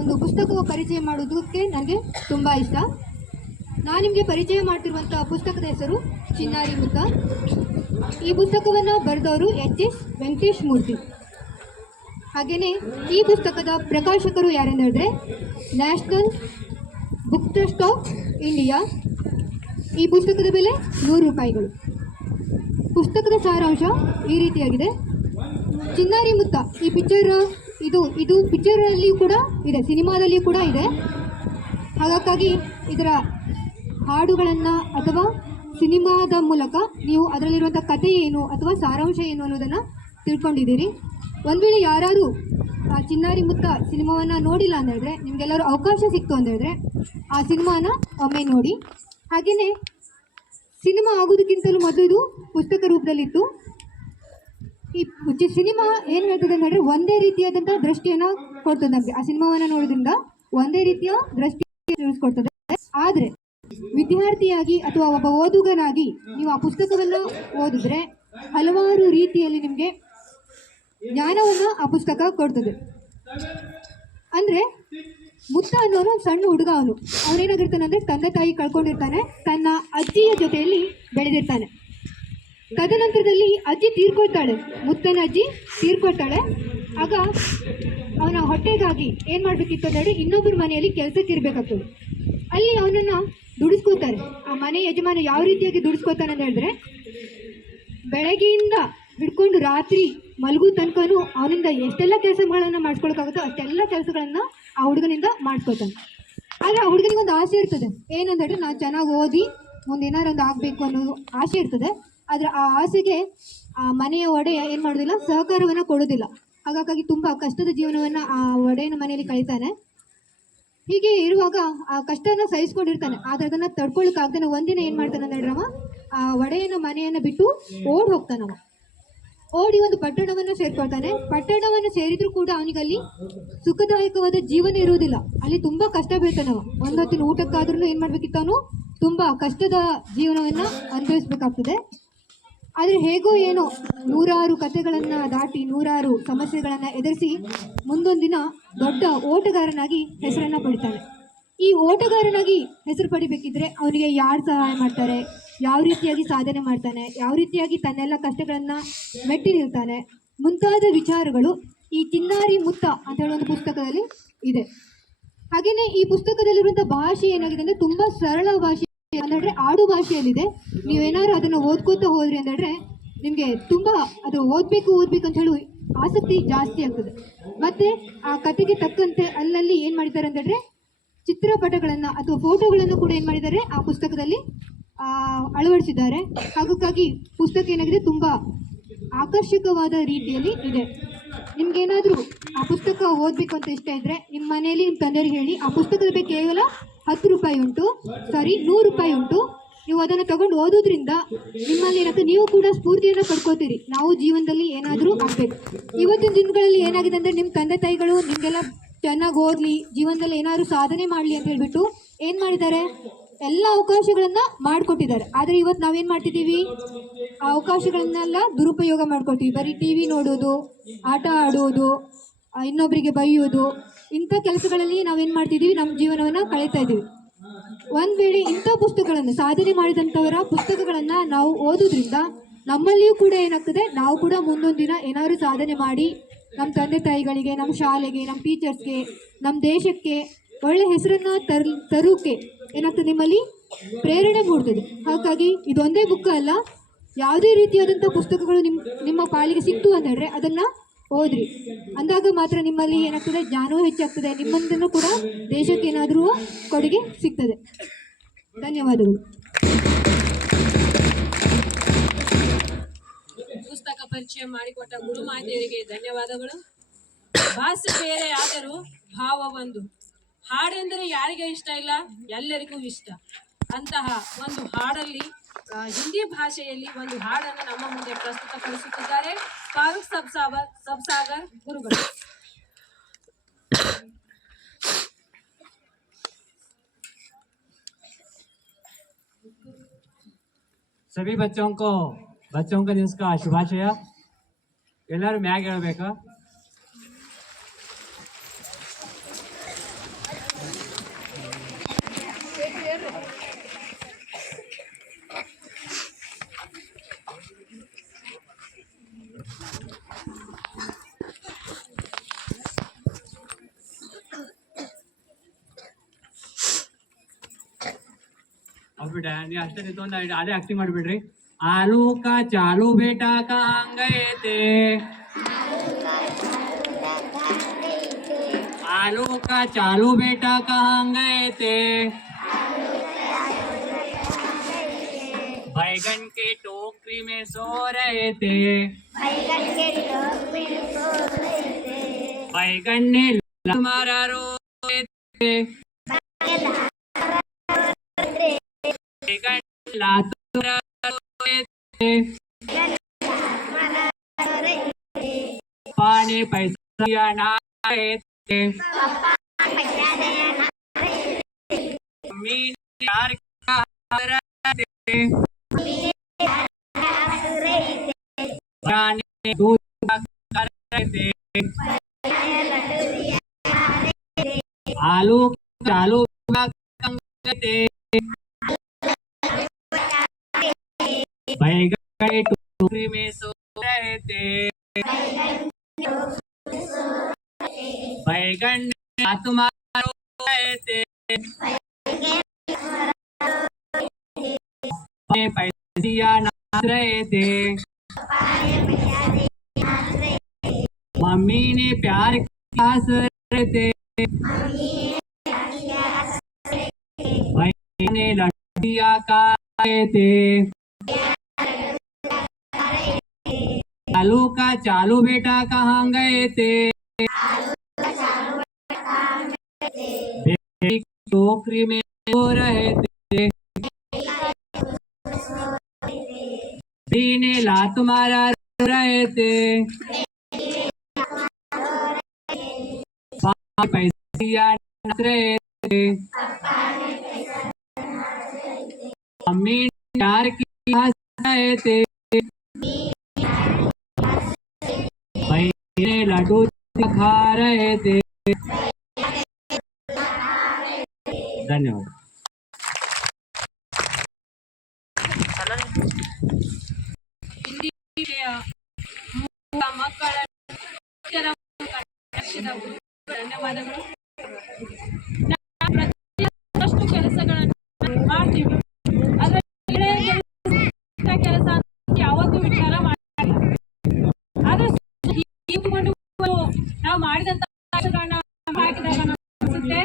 ಒಂದು ಪುಸ್ತಕವ ಪರಿಚಯ ಮಾಡೋದಕ್ಕೆ ನನಗೆ ತುಂಬ ಇಷ್ಟ. ನಾನು ನಿಮಗೆ ಪರಿಚಯ ಮಾಡ್ತಿರುವಂಥ ಪುಸ್ತಕದ ಹೆಸರು ಚಿನ್ನಾರಿ ಮುತ್ತ. ಈ ಪುಸ್ತಕವನ್ನು ಬರೆದವರು ಎಚ್.ಎಸ್. ವೆಂಕಟೇಶ್ ಮೂರ್ತಿ. ಹಾಗೆಯೇ ಈ ಪುಸ್ತಕದ ಪ್ರಕಾಶಕರು ಯಾರೆಂದು ಹೇಳಿದ್ರೆ national book trust of India. ಈ ಪುಸ್ತಕದ ಬೆಲೆ 100 ರೂಪಾಯಿಗಳು. ಪುಸ್ತಕದ ಸಾರಾಂಶ ಈ ರೀತಿಯಾಗಿದೆ. ಚಿನ್ನಾರಿ ಮುತ್ತ ಈ ಪಿಕ್ಚರ್ ಇದು ಪಿಕ್ಚರಲ್ಲಿ ಕೂಡ ಇದೆ, ಸಿನಿಮಾದಲ್ಲಿಯೂ ಕೂಡ ಇದೆ. ಹಾಗಾಗಿ ಇದರ ಹಾಡುಗಳನ್ನು ಅಥವಾ ಸಿನಿಮಾದ ಮೂಲಕ ನೀವು ಅದರಲ್ಲಿರುವಂಥ ಕಥೆ ಏನು ಅಥವಾ ಸಾರಾಂಶ ಏನು ಅನ್ನೋದನ್ನು ತಿಳ್ಕೊಂಡಿದ್ದೀರಿ. ಒಂದು ವೇಳೆ ಯಾರು ಆ ಚಿನ್ನಾರಿ ಮುತ್ತ ಸಿನಿಮಾವನ್ನು ನೋಡಿಲ್ಲ ಅಂತ ಹೇಳಿದ್ರೆ, ನಿಮಗೆಲ್ಲರೂ ಅವಕಾಶ ಸಿಕ್ತು ಅಂತ ಹೇಳಿದ್ರೆ ಆ ಸಿನಿಮಾನ ಒಮ್ಮೆ ನೋಡಿ. ಹಾಗೆಯೇ ಸಿನಿಮಾ ಆಗೋದಕ್ಕಿಂತಲೂ ಮೊದಲು ಪುಸ್ತಕ ರೂಪದಲ್ಲಿತ್ತು. ಈ ಸಿನಿಮಾ ಏನು ಹೇಳ್ತದೆ ಅಂತ ಹೇಳಿದ್ರೆ ಒಂದೇ ರೀತಿಯಾದಂಥ ದೃಷ್ಟಿಯನ್ನು ಕೊಡ್ತದೆ ನಮಗೆ. ಆ ಸಿನಿಮಾವನ್ನು ನೋಡೋದ್ರಿಂದ ಒಂದೇ ರೀತಿಯ ದೃಷ್ಟಿ ತಿಳಿಸ್ಕೊಡ್ತದೆ. ಆದರೆ ವಿದ್ಯಾರ್ಥಿಯಾಗಿ ಅಥವಾ ಒಬ್ಬ ಓದುಗನಾಗಿ ನೀವು ಆ ಪುಸ್ತಕವನ್ನು ಓದಿದ್ರೆ ಹಲವಾರು ರೀತಿಯಲ್ಲಿ ನಿಮಗೆ ಜ್ಞಾನವನ್ನು ಆ ಪುಸ್ತಕ ಕೊಡ್ತದೆ. ಅಂದರೆ ಮುತ್ತ ಅನ್ನೋನು ಸಣ್ಣ ಹುಡುಗ. ಅವನೇನಾಗಿರ್ತಾನೆ ಅಂದರೆ ತಂದೆ ತಾಯಿ ಕಳ್ಕೊಂಡಿರ್ತಾನೆ, ತನ್ನ ಅಜ್ಜಿಯ ಜೊತೆಯಲ್ಲಿ ಬೆಳೆದಿರ್ತಾನೆ. ತದನಂತರದಲ್ಲಿ ಅಜ್ಜಿ ತೀರ್ಕೊಳ್ತಾಳೆ, ಮುತ್ತನ ಅಜ್ಜಿ ತೀರ್ಕೊಳ್ತಾಳೆ. ಆಗ ಅವನ ಹೊಟ್ಟೆಗಾಗಿ ಏನು ಮಾಡಬೇಕಿತ್ತು ಅಂತ ಹೇಳಿ ಇನ್ನೊಬ್ಬರ ಮನೆಯಲ್ಲಿ ಕೆಲಸಕ್ಕೆ ಇರಬೇಕಾಗ್ತದೆ. ಅಲ್ಲಿ ಅವನನ್ನು ದುಡಿಸ್ಕೋತಾರೆ. ಆ ಮನೆ ಯಜಮಾನ ಯಾವ ರೀತಿಯಾಗಿ ದುಡಿಸ್ಕೋತಾನೆ ಅಂತ ಹೇಳಿದ್ರೆ, ಬೆಳಗ್ಗೆಯಿಂದ ಹಿಡ್ಕೊಂಡು ರಾತ್ರಿ ಮಲಗು ತನಕನೂ ಅವನಿಂದ ಎಷ್ಟೆಲ್ಲ ಕೆಲಸಗಳನ್ನು ಮಾಡಿಸ್ಕೊಳಕ್ಕಾಗುತ್ತೋ ಅಷ್ಟೆಲ್ಲ ಕೆಲಸಗಳನ್ನು ಆ ಹುಡುಗನಿಂದ ಮಾಡ್ಕೋತಾನೆ. ಆದರೆ ಆ ಹುಡುಗನಿಗೆ ಒಂದು ಆಸೆ ಇರ್ತದೆ, ಏನಂತಂದರೆ ನಾನು ಚೆನ್ನಾಗಿ ಓದಿ ಮುಂದೆ ಏನಾರು ಒಂದು ಆಗಬೇಕು ಅನ್ನೋ ಆಸೆ ಇರ್ತದೆ. ಆದರೆ ಆ ಆಸೆಗೆ ಆ ಮನೆಯ ಒಡೆಯ ಏನು ಮಾಡೋದಿಲ್ಲ, ಸಹಕಾರವನ್ನು ಕೊಡೋದಿಲ್ಲ. ಹಾಗಾಗಿ ತುಂಬ ಕಷ್ಟದ ಜೀವನವನ್ನು ಆ ಒಡೆಯನ ಮನೆಯಲ್ಲಿ ಕಳೀತಾನೆ. ಹೀಗೆ ಇರುವಾಗ ಆ ಕಷ್ಟನ ಸಹಿಸ್ಕೊಂಡಿರ್ತಾನೆ, ಆದರೆ ಅದನ್ನು ತಡ್ಕೊಳ್ಳೋಕ್ಕಾಗ್ತಾನೆ. ಒಂದಿನ ಏನು ಮಾಡ್ತಾನೆ ಅಂದ್ರೆ ಅವ ಆ ಒಡೆಯನ ಮನೆಯನ್ನು ಬಿಟ್ಟು ಓಡಿ ಹೋಗ್ತಾನವ. ಓಡಿ ಒಂದು ಪಟ್ಟಣವನ್ನು ಸೇರ್ಕೊಳ್ತಾನೆ. ಪಟ್ಟಣವನ್ನು ಸೇರಿದ್ರು ಕೂಡ ಅವನಿಗಲ್ಲಿ ಸುಖದಾಯಕವಾದ ಜೀವನ ಇರುವುದಿಲ್ಲ. ಅಲ್ಲಿ ತುಂಬ ಕಷ್ಟ ಬೀಳ್ತಾನವ. ಒಂದೊತ್ತಿನ ಊಟಕ್ಕಾದ್ರೂ ಏನು ಮಾಡಬೇಕಿತ್ತು, ಅವನು ತುಂಬ ಕಷ್ಟದ ಜೀವನವನ್ನು ಅನುಭವಿಸ್ಬೇಕಾಗ್ತದೆ. ಆದರೆ ಹೇಗೋ ಏನೋ ನೂರಾರು ಕಥೆಗಳನ್ನು ದಾಟಿ ನೂರಾರು ಸಮಸ್ಯೆಗಳನ್ನು ಎದುರಿಸಿ ಮುಂದೊಂದು ದಿನ ದೊಡ್ಡ ಓಟಗಾರನಾಗಿ ಹೆಸರನ್ನು ಪಡಿತಾನೆ. ಈ ಓಟಗಾರನಾಗಿ ಹೆಸರು ಪಡಿಬೇಕಿದ್ರೆ ಅವನಿಗೆ ಯಾರು ಸಹಾಯ ಮಾಡ್ತಾರೆ, ಯಾವ ರೀತಿಯಾಗಿ ಸಾಧನೆ ಮಾಡ್ತಾನೆ, ಯಾವ ರೀತಿಯಾಗಿ ತನ್ನೆಲ್ಲ ಕಷ್ಟಗಳನ್ನು ಮೆಟ್ಟಿ ನಿಲ್ತಾನೆ ಮುಂತಾದ ವಿಚಾರಗಳು ಈ ಚಿನ್ನಾರಿ ಮುತ್ತ ಅಂತ ಹೇಳೋ ಒಂದು ಪುಸ್ತಕದಲ್ಲಿ ಇದೆ. ಹಾಗೆಯೇ ಈ ಪುಸ್ತಕದಲ್ಲಿರುವಂಥ ಭಾಷೆ ಏನಾಗಿದೆ ಅಂದರೆ ತುಂಬ ಸರಳ ಭಾಷೆ, ಅಂದರೆ ಆಡು ಭಾಷೆಯಲ್ಲಿದೆ. ನೀವೇನಾದ್ರು ಅದನ್ನು ಓದ್ಕೋತಾ ಹೋದ್ರಿ ಅಂದರೆ ನಿಮಗೆ ತುಂಬ ಅದು ಓದಬೇಕು ಅಂತ ಹೇಳಿ ಆಸಕ್ತಿ ಜಾಸ್ತಿ ಆಗ್ತದೆ. ಮತ್ತು ಆ ಕತೆಗೆ ತಕ್ಕಂತೆ ಅಲ್ಲಲ್ಲಿ ಏನು ಮಾಡಿದ್ದಾರೆ ಅಂತಂದರೆ ಚಿತ್ರಪಟಗಳನ್ನು ಅಥವಾ ಫೋಟೋಗಳನ್ನು ಕೂಡ ಏನು ಮಾಡಿದ್ದಾರೆ ಆ ಪುಸ್ತಕದಲ್ಲಿ ಅಳವಡಿಸಿದ್ದಾರೆ. ಹಾಗಾಗಿ ಪುಸ್ತಕ ಏನಾಗಿದೆ ತುಂಬ ಆಕರ್ಷಕವಾದ ರೀತಿಯಲ್ಲಿ ಇದೆ. ನಿಮ್ಗೇನಾದರೂ ಆ ಪುಸ್ತಕ ಓದಬೇಕು ಅಂತ ಇಷ್ಟ ಇದ್ದರೆ ನಿಮ್ಮ ಮನೆಯಲ್ಲಿ ನಿಮ್ಮ ತಂದೆಯವ್ರಿಗೆ ಹೇಳಿ, ಆ ಪುಸ್ತಕದ ಬಗ್ಗೆ ಕೇವಲ 10 ರೂಪಾಯಿ ಉಂಟು, 100 ರೂಪಾಯಿ ಉಂಟು. ನೀವು ಅದನ್ನು ತಗೊಂಡು ಓದೋದ್ರಿಂದ ನಿಮ್ಮಲ್ಲಿ ಏನಾಗ್ತದೆ, ನೀವು ಕೂಡ ಸ್ಫೂರ್ತಿಯನ್ನು ಪಡ್ಕೋತೀರಿ. ನಾವು ಜೀವನದಲ್ಲಿ ಏನಾದರೂ ಆಗಬೇಕು. ಇವತ್ತಿನ ದಿನಗಳಲ್ಲಿ ಏನಾಗಿದೆ ಅಂದರೆ ನಿಮ್ಮ ತಂದೆ ತಾಯಿಗಳು ನಿಮಗೆಲ್ಲ ಚೆನ್ನಾಗಿ ಓದಲಿ, ಜೀವನದಲ್ಲಿ ಏನಾದರೂ ಸಾಧನೆ ಮಾಡಲಿ ಅಂತ ಹೇಳ್ಬಿಟ್ಟು ಏನು ಮಾಡಿದ್ದಾರೆ, ಎಲ್ಲ ಅವಕಾಶಗಳನ್ನು ಮಾಡಿಕೊಟ್ಟಿದ್ದಾರೆ. ಆದರೆ ಇವತ್ತು ನಾವೇನು ಮಾಡ್ತಿದ್ದೀವಿ, ಆ ಅವಕಾಶಗಳನ್ನೆಲ್ಲ ದುರುಪಯೋಗ ಮಾಡ್ಕೊಳ್ತೀವಿ. ಬರೀ ಟಿ ವಿ ನೋಡೋದು, ಆಟ ಆಡೋದು, ಇನ್ನೊಬ್ಬರಿಗೆ ಬೈಯೋದು, ಇಂಥ ಕೆಲಸಗಳಲ್ಲಿ ನಾವೇನು ಮಾಡ್ತಿದ್ದೀವಿ, ನಮ್ಮ ಜೀವನವನ್ನು ಕಳೀತಾ ಇದ್ದೀವಿ. ಒಂದು ವೇಳೆ ಇಂಥ ಪುಸ್ತಕಗಳನ್ನು, ಸಾಧನೆ ಮಾಡಿದಂಥವರ ಪುಸ್ತಕಗಳನ್ನು ನಾವು ಓದೋದ್ರಿಂದ ನಮ್ಮಲ್ಲಿಯೂ ಕೂಡ ಏನಾಗ್ತದೆ, ನಾವು ಕೂಡ ಮುಂದೊಂದು ದಿನ ಏನಾದರೂ ಸಾಧನೆ ಮಾಡಿ ನಮ್ಮ ತಂದೆ ತಾಯಿಗಳಿಗೆ, ನಮ್ಮ ಶಾಲೆಗೆ, ನಮ್ಮ ಟೀಚರ್ಸ್ಗೆ, ನಮ್ಮ ದೇಶಕ್ಕೆ ಒಳ್ಳೆ ಹೆಸರನ್ನು ತರೋಕೆ ಏನಾಗ್ತದೆ, ನಿಮ್ಮಲ್ಲಿ ಪ್ರೇರಣೆ ಮೂಡ್ತದೆ. ಹಾಗಾಗಿ ಇದೊಂದೇ ಬುಕ್ ಅಲ್ಲ, ಯಾವುದೇ ರೀತಿಯಾದಂಥ ಪುಸ್ತಕಗಳು ನಿಮ್ಮ ಪಾಲಿಗೆ ಸಿಕ್ತು ಅಂತ ಹೇಳಿದ್ರೆ ಅದನ್ನು ಓದ್ರಿ. ಅಂದಾಗ ಮಾತ್ರ ನಿಮ್ಮಲ್ಲಿ ಏನಾಗ್ತದೆ, ಜ್ಞಾನವೂ ಹೆಚ್ಚಾಗ್ತದೆ, ನಿಮ್ಮಂದನ್ನು ಕೂಡ ದೇಶಕ್ಕೆ ಏನಾದರೂ ಕೊಡುಗೆ ಸಿಗ್ತದೆ. ಧನ್ಯವಾದಗಳು. ಪುಸ್ತಕ ಪರಿಚಯ ಮಾಡಿಕೊಟ್ಟ ಗುರು ಮಾತೆಯವರಿಗೆ ಧನ್ಯವಾದಗಳು. ಭಾಷೆ ಬೇರೆ ಆದರೂ ಭಾವ ಒಂದು. ಹಾಡೆಂದರೆ ಯಾರಿಗೆ ಇಷ್ಟ ಇಲ್ಲ, ಎಲ್ಲರಿಗೂ ಇಷ್ಟ. ಅಂತಹ ಒಂದು ಹಾಡಲ್ಲಿ ಹಿಂದಿ ಭಾಷೆಯಲ್ಲಿ ಒಂದು ಹಾಡನ್ನು ನಮ್ಮ ಮುಂದೆ ಪ್ರಸ್ತುತಪಡಿಸುತ್ತಿದ್ದಾರೆ ಫಾರೂಕ್ ಸಬ್ಸಾಗರ್ ಗುರುಗಳು. सभी बच्चों को दिवस का शुभाशय. ಎಲ್ಲರೂ ಮ್ಯಾಗ ಹೇಳ್ಬೇಕಾ? बिट ನೀವು ಅಷ್ಟೇ ನಿಂತ್ಕೊಂಡು ಅದೇ ಆಕ್ಟಿಂಗ್ ಮಾಡಿಬಿಡ್ರಿ. आलू का चालू बेटा कहाँ गए थे, आलू का चालू बेटा कहाँ गए थे, बैगन की टोकरी में सो रहे थे, बैगन ने मारा रो रहे थे, बैगन लात पानी पैसा दिया ना रहे थे, मम्मी ने प्यार किया थे, रानी दूध कर रहे थे, आलू चालू थे, बैगन टोकरी में सो रहे थे, बैगन हाथ मार रहे थे, पैसिया नाच रहे थे, मम्मी ने प्यार किया रहे थे, भैया ने लड्डू दिया कहाँ गए थे? चालू का चालू बेटा कहाँ गए थे? बेटी टोकरी में सो रहे थे। बेटी ने लात मारा रो रहे थे। पैसे दिया नाच रहे थे। मम्मी ने प्यार की हंस रहे थे। भाई ने लड्डू खा रहे थे। धन्यवाद। ಮಕ್ಕಳ ಧನ್ಯವಾದಗಳು. ಪ್ರತಿಯೊಂದಷ್ಟು ಕೆಲಸಗಳನ್ನು ಮಾಡ್ತೀವಿ, ಅದರಲ್ಲಿ ಕೆಲಸ ಯಾವತ್ತೂ ವಿಚಾರ ಮಾಡಿಲ್ಲ. ಆದ್ರೆ ಇಟ್ಕೊಂಡು ನಾವು ಮಾಡಿದಂತ ಕೆಲಸಗಳನ್ನ ಹಾಕಿದಾಗ ಅನ್ಸುತ್ತೆ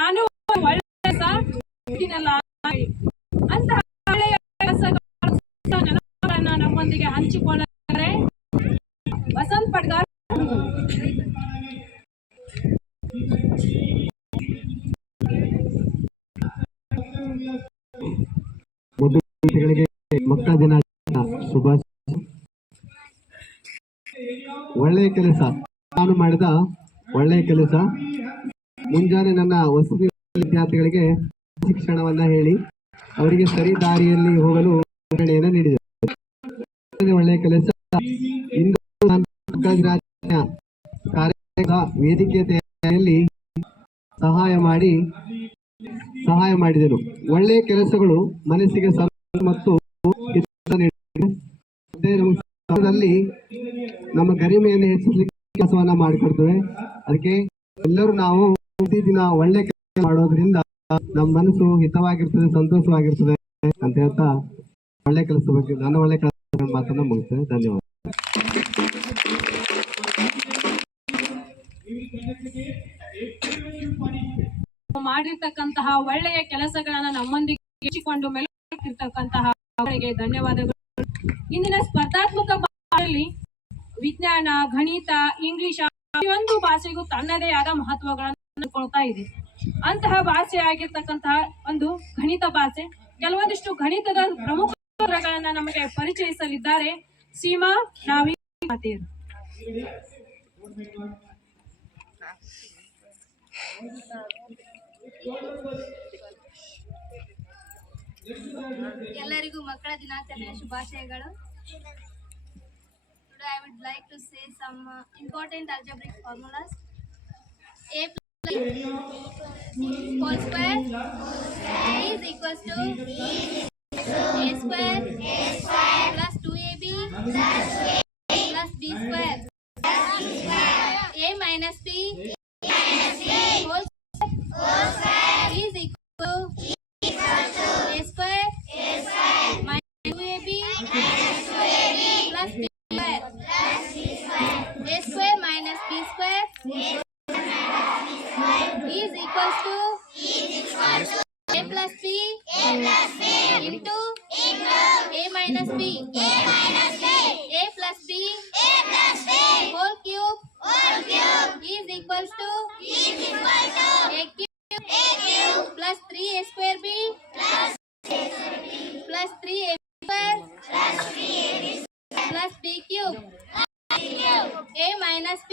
ನಾನು ಒಳ್ಳೆ ಕೆಲಸ ಅಂತಹ ಒಳ್ಳೆಯ ಕೆಲಸಗಳನ್ನ ನಮ್ಮೊಂದಿಗೆ ಹಂಚಿಕೊಳ್ಳರೆ ವಸಂತ್ ಪಡ್ಗಾರ್. ವಿದ್ಯಾರ್ಥಿಗಳಿಗೆ ಮಕ್ಕಳ ದಿನ ಶುಭಾಶಯ. ಒಳ್ಳೆಯ ಕೆಲಸ, ನಾನು ಮಾಡಿದ ಒಳ್ಳೆಯ ಕೆಲಸ. ಮುಂಜಾನೆ ನನ್ನ ವಸತಿ ವಿದ್ಯಾರ್ಥಿಗಳಿಗೆ ಶಿಕ್ಷಣವನ್ನ ಹೇಳಿ ಅವರಿಗೆ ಸರಿ ದಾರಿಯಲ್ಲಿ ಹೋಗಲು ಪ್ರೇರಣೆಯನ್ನು ನೀಡಿದೆ. ಒಳ್ಳೆಯ ಕೆಲಸ. ಇಂದು ಮಕ್ಕಳ ದಿನಾಚರಣೆಯ ಕಾರ್ಯಕ್ರಮದ ವೇದಿಕೆ ತಯಾರಿಯಲ್ಲಿ ಸಹಾಯ ಮಾಡಿದೆನು. ಒಳ್ಳೆಯ ಕೆಲಸಗಳು ಮನಸ್ಸಿಗೆ ಮತ್ತು ನಮ್ಮ ಗರಿಮೆಯನ್ನು ಹೆಚ್ಚಿಸಲಿಕ್ಕೆ ಕೆಲಸವನ್ನ ಮಾಡಿಕೊಡ್ತೇವೆ. ಅದಕ್ಕೆ ಎಲ್ಲರೂ ನಾವು ಪ್ರತಿದಿನ ಒಳ್ಳೆ ಕೆಲಸ ಮಾಡೋದ್ರಿಂದ ನಮ್ಮ ಮನಸ್ಸು ಹಿತವಾಗಿರ್ತದೆ, ಸಂತೋಷವಾಗಿರ್ತದೆ ಅಂತ ಹೇಳ್ತಾ ಒಳ್ಳೆ ಕೆಲಸದ ಬಗ್ಗೆ ನಾನು ಒಳ್ಳೆ ಕೆಲಸ ಮಾತನ್ನ ಮುಗಿಸ್ತೇನೆ. ಧನ್ಯವಾದ. ಮಾಡಿರ್ತಕ್ಕಂತಹ ಒಳ್ಳೆಯ ಕೆಲಸಗಳನ್ನ ನಮ್ಮೊಂದಿಗೆ ಹಂಚಿಕೊಂಡು ಮೆಲುಕಿರ್ತಕ್ಕಂತಹ ಅವರಿಗೆ ಧನ್ಯವಾದಗಳು. ಇಂದಿನ ಸ್ಪರ್ಧಾತ್ಮಕ ಭಾಷೆಯಲ್ಲಿ ವಿಜ್ಞಾನ, ಗಣಿತ, ಇಂಗ್ಲಿಷ್ ಪ್ರತಿಯೊಂದು ಭಾಷೆಗೂ ತನ್ನದೇ ಆದ ಮಹತ್ವಗಳನ್ನು ಕೊಡ್ತಾ ಇದೆ. ಅಂತಹ ಭಾಷೆ ಆಗಿರ್ತಕ್ಕಂತಹ ಒಂದು ಗಣಿತ ಭಾಷೆ. ಕೆಲವೊಂದಿಷ್ಟು ಗಣಿತದ ಪ್ರಮುಖ ಸೂತ್ರಗಳನ್ನ ನಮಗೆ ಪರಿಚಯಿಸಲಿದ್ದಾರೆ ಸೀಮಾ ನಾವಿ ಮಾತೆಯರು. ಎಲ್ಲರಿಗೂ ಮಕ್ಕಳ ದಿನಾಚರಣೆಯ ಶುಭಾಶಯಗಳು. Today I would like to say some important algebraic formulas. A plus whole square is equals to a square plus 2ab plus b square. A minus b whole square is equal to a square minus 2ab plus b square. A square minus b square is equals to a plus b into a minus b. A plus b whole cube is equals to a cube plus 3a square b plus 3ab square plus b cube. A minus b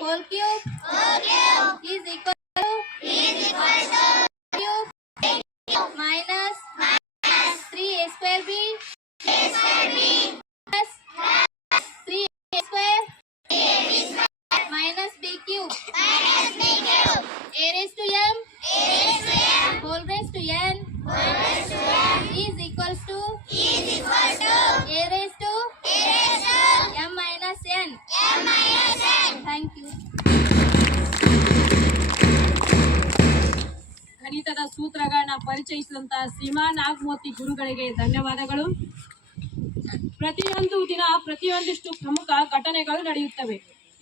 whole cube is equal to cube minus 3a square b plus 3a square minus b cube. A raised to m whole raised to n is equals to a raised to m minus n. Thank you. ಗಣಿತದ ಸೂತ್ರಗಳನ್ನ ಪರಿಚಯಿಸಿದಂತಹ ಸೀಮಾ ನಾಗಮೂರ್ತಿ ಗುರುಗಳಿಗೆ ಧನ್ಯವಾದಗಳು. ಪ್ರತಿಯೊಂದು ದಿನ ಪ್ರತಿಯೊಂದಿಷ್ಟು ಪ್ರಮುಖ ಘಟನೆಗಳು ನಡೆಯುತ್ತವೆ.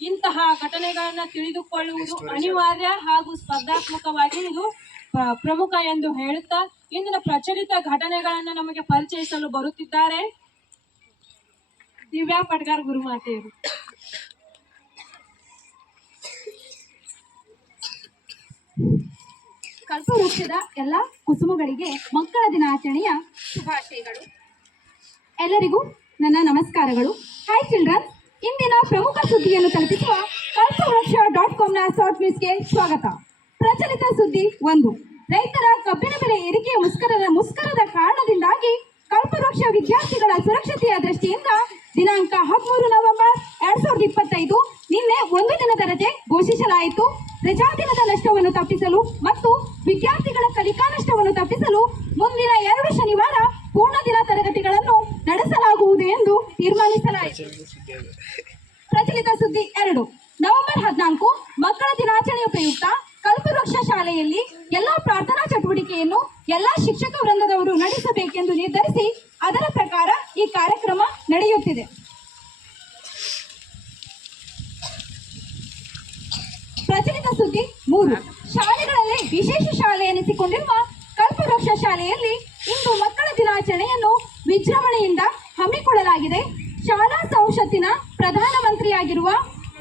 ಇಂತಹ ಘಟನೆಗಳನ್ನ ತಿಳಿದುಕೊಳ್ಳುವುದು ಅನಿವಾರ್ಯ ಹಾಗೂ ಸ್ಪರ್ಧಾತ್ಮಕವಾಗಿ ಇದು ಪ್ರಮುಖ ಎಂದು ಹೇಳುತ್ತಾ ಇಂದಿನ ಪ್ರಚಲಿತ ಘಟನೆಗಳನ್ನು ನಮಗೆ ಪರಿಚಯಿಸಲು ಬರುತ್ತಿದ್ದಾರೆ ದಿವ್ಯಾ ಪಡ್ಗಾರ್ ಗುರುಮಾತೆಯರು. ಕಲ್ಪವೃಕ್ಷದ ಎಲ್ಲ ಕುಸುಮಗಳಿಗೆ ಮಕ್ಕಳ ದಿನಾಚರಣೆಯ ಶುಭಾಶಯಗಳು. ಎಲ್ಲರಿಗೂ ನನ್ನ ನಮಸ್ಕಾರಗಳು. ಹಾಯ್ ಚಿಲ್ಡ್ರನ್, ಇಂದಿನ ಪ್ರಮುಖ ಸುದ್ದಿಯನ್ನು ತಲುಪಿಸುವ ಕಲ್ಪವೃಕ್ಷ.com ನ ಶಾರ್ಟ್ ನ್ಯೂಸ್ಗೆ ಸ್ವಾಗತ. ಪ್ರಚಲಿತ ಸುದ್ದಿ 1. ರೈತರ ಕಬ್ಬಿನ ಬೆಲೆ ಏರಿಕೆಯ ಮುಷ್ಕರದ ಕಾರಣದಿಂದಾಗಿ ಕಲ್ಪವೃಕ್ಷ ವಿದ್ಯಾರ್ಥಿಗಳ ಸುರಕ್ಷತೆಯ ದೃಷ್ಟಿಯಿಂದ ದಿನಾಂಕ 13 ನವೆಂಬರ್ 2025 ನಿನ್ನೆ ಒಂದು ದಿನದ ರಜೆ ಘೋಷಿಸಲಾಯಿತು. ರಜಾ ದಿನದ ನಷ್ಟವನ್ನು ತಪ್ಪಿಸಲು ಮತ್ತು ವಿದ್ಯಾರ್ಥಿಗಳ ಕಲಿಕಾ ನಷ್ಟವನ್ನು ತಪ್ಪಿಸಲು ಮುಂದಿನ 2 ಶನಿವಾರ ಪೂರ್ಣ ದಿನ ತರಗತಿಗಳನ್ನು ನಡೆಸಲಾಗುವುದು ಎಂದು ತೀರ್ಮಾನಿಸಲಾಯಿತು. ಪ್ರಚಲಿತ ಸುದ್ದಿ 2. ನವೆಂಬರ್ 14 ಮಕ್ಕಳ ದಿನಾಚರಣೆಯ ಪ್ರಯುಕ್ತ ಕಲ್ಪವೃಕ್ಷ ಶಾಲೆಯಲ್ಲಿ ಎಲ್ಲಾ ಪ್ರಾರ್ಥನಾ ಚಟುವಟಿಕೆಯನ್ನು ಎಲ್ಲಾ ಶಿಕ್ಷಕ ವೃಂದದವರು ನಡೆಸಬೇಕೆಂದು ನಿರ್ಧರಿಸಿ ಅದರ ಪ್ರಕಾರ ಈ ಕಾರ್ಯಕ್ರಮ ನಡೆಯುತ್ತಿದೆ. ಪ್ರಚಲಿತ ಸುದ್ದಿ 3. ಶಾಲೆಗಳಲ್ಲಿ ವಿಶೇಷ ಶಾಲೆ ಎನಿಸಿಕೊಂಡಿರುವ ಕಲ್ಪವೃಕ್ಷ ಶಾಲೆಯಲ್ಲಿ ಇಂದು ಮಕ್ಕಳ ದಿನಾಚರಣೆಯನ್ನು ವಿಜೃಂಭಣೆಯಿಂದ ಹಮ್ಮಿಕೊಳ್ಳಲಾಗಿದೆ. ಶಾಲಾ ಸಂಸತ್ತಿನ ಪ್ರಧಾನಮಂತ್ರಿಯಾಗಿರುವ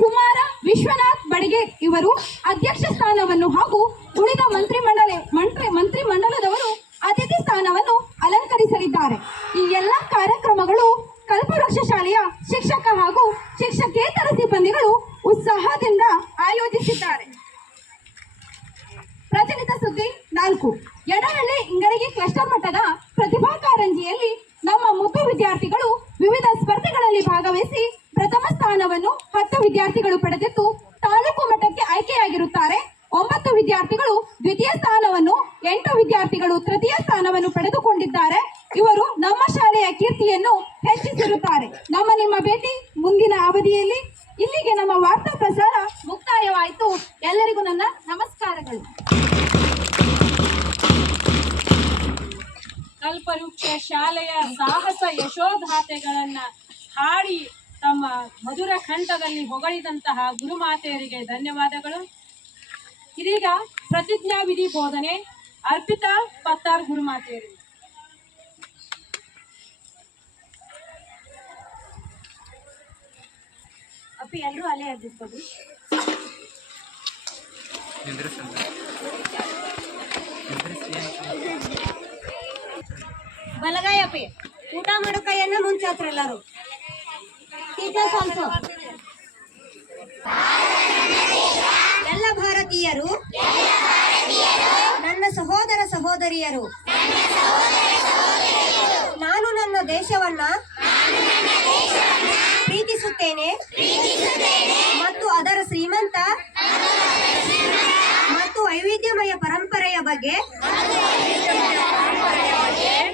ಕುಮಾರ ವಿಶ್ವನಾಥ್ ಬಡಿಗೆ ಇವರು ಅಧ್ಯಕ್ಷ ಸ್ಥಾನವನ್ನು ಹಾಗೂ ಉಳಿದ ಮಂತ್ರಿಮಂಡಲದವರು ಅತಿಥಿ ಸ್ಥಾನವನ್ನು ಅಲಂಕರಿಸಲಿದ್ದಾರೆ. ಈ ಎಲ್ಲ ಕಾರ್ಯಕ್ರಮಗಳು ಕಲ್ಪವೃಕ್ಷ ಶಾಲೆಯ ಶಿಕ್ಷಕ ಹಾಗೂ ಶಿಕ್ಷಕೇತರ ಸಿಬ್ಬಂದಿಗಳು ಉತ್ಸಾಹದಿಂದ ಆಯೋಜಿಸಿದ್ದಾರೆ. ಪ್ರಚಲಿತ ಸುದ್ದಿ 4. ಯಡಹಳ್ಳಿ ಇಂಗಳಗಿ ಕ್ಲಸ್ಟರ್ ಮಟ್ಟದ ಪ್ರತಿಭಾ ಕಾರಂಜಿಯಲ್ಲಿ ನಮ್ಮ ಮುದ್ದು ವಿದ್ಯಾರ್ಥಿಗಳು ವಿವಿಧ ಸ್ಪರ್ಧೆಗಳಲ್ಲಿ ಭಾಗವಹಿಸಿ ಪ್ರಥಮ ಸ್ಥಾನವನ್ನು 10 ವಿದ್ಯಾರ್ಥಿಗಳು ಪಡೆದಿದ್ದು ತಾಲೂಕು ಮಟ್ಟಕ್ಕೆ ಆಯ್ಕೆಯಾಗಿರುತ್ತಾರೆ. 9 ವಿದ್ಯಾರ್ಥಿಗಳು ದ್ವಿತೀಯ ಸ್ಥಾನವನ್ನು, 8 ವಿದ್ಯಾರ್ಥಿಗಳು ತೃತೀಯ ಸ್ಥಾನವನ್ನು ಪಡೆದುಕೊಂಡಿದ್ದಾರೆ. ಇವರು ನಮ್ಮ ಶಾಲೆಯ ಕೀರ್ತಿಯನ್ನು ಹೆಚ್ಚಿಸಿರುತ್ತಾರೆ. ನಿಮ್ಮ ಭೇಟಿ ಮುಂದಿನ ಅವಧಿಯಲ್ಲಿ. ಇಲ್ಲಿಗೆ ನಮ್ಮ ವಾರ್ತಾ ಪ್ರಸಾರ ಮುಕ್ತಾಯವಾಯಿತು. ಎಲ್ಲರಿಗೂ ನನ್ನ ನಮಸ್ಕಾರಗಳು. ಕಲ್ಪವೃಕ್ಷ ಶಾಲೆಯ ಸಾಹಸ ಯಶೋಗಾಥೆಗಳನ್ನ ಹಾಡಿ ತಮ್ಮ ಮಧುರ ಕಂಠದಲ್ಲಿ ಹೊಗಳಿದಂತಹ ಗುರುಮಾತೆಯರಿಗೆ ಧನ್ಯವಾದಗಳು. ಇದೀಗ ಪ್ರತಿಜ್ಞಾ ವಿಧಿ ಬೋಧನೆ ಅರ್ಪಿತಾ ಪತ್ತಾರ್ ಗುರುಮಾತೆಯರಿಗೆ. ಅಪ್ಪಿ ಎಲ್ಲರೂ ಅಲ್ಲೇ ಎದ್ದಿಸ್ಬೋದು. ಬಲಗೈ ಅಪ್ಪಿ, ಊಟ ಮಾಡೋ ಕೈಯನ್ನ ಮುಂಚೆ ಹತ್ರ ಎಲ್ಲರೂ. Teachers also. ಎಲ್ಲ ಭಾರತೀಯರು ನನ್ನ ಸಹೋದರ ಸಹೋದರಿಯರು. ನಾನು ನನ್ನ ದೇಶವನ್ನ ಪ್ರೀತಿಸುತ್ತೇನೆ ಮತ್ತು ಅದರ ಶ್ರೀಮಂತ ಮತ್ತು ವೈವಿಧ್ಯಮಯ ಪರಂಪರೆಯ ಬಗ್ಗೆ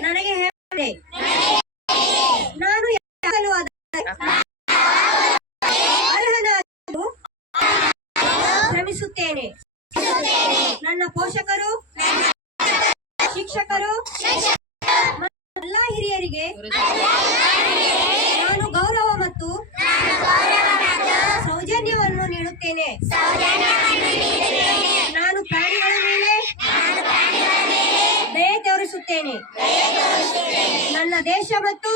ನನಗೆ ಹೇಳಿದೆ. ನಾನು ಯಾವಾಗಲೂ ಅರ್ಹನಾಗಲು ಶ್ರಮಿಸುತ್ತೇನೆ. ನನ್ನ ಪೋಷಕರು, ಶಿಕ್ಷಕರು ಮತ್ತು ಎಲ್ಲ ಹಿರಿಯರಿಗೆ ನಾನು ಗೌರವ ಮತ್ತು ಸೌಜನ್ಯವನ್ನು ನೀಡುತ್ತೇನೆ. ನಾನು ಪ್ರಾಣಿಗಳ ಮೇಲೆ ದಯೆ ತೋರಿಸುತ್ತೇನೆ. ನನ್ನ ದೇಶ ಮತ್ತು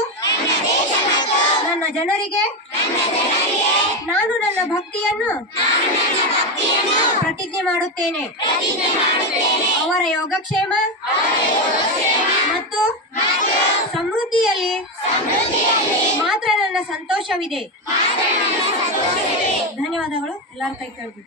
ನನ್ನ ಜನರಿಗೆ ನಾನು ನನ್ನ ಭಕ್ತಿಯನ್ನು ಪ್ರತಿಜ್ಞೆ ಮಾಡುತ್ತೇನೆ. ಅವರ ಯೋಗಕ್ಷೇಮ ಮತ್ತು ಸಮೃದ್ಧಿಯಲ್ಲಿ ಮಾತ್ರ ನನ್ನ ಸಂತೋಷವಿದೆ. ಧನ್ಯವಾದಗಳು. ಎಲ್ಲರೂ ಕೈ ಕೆಳಗೆ.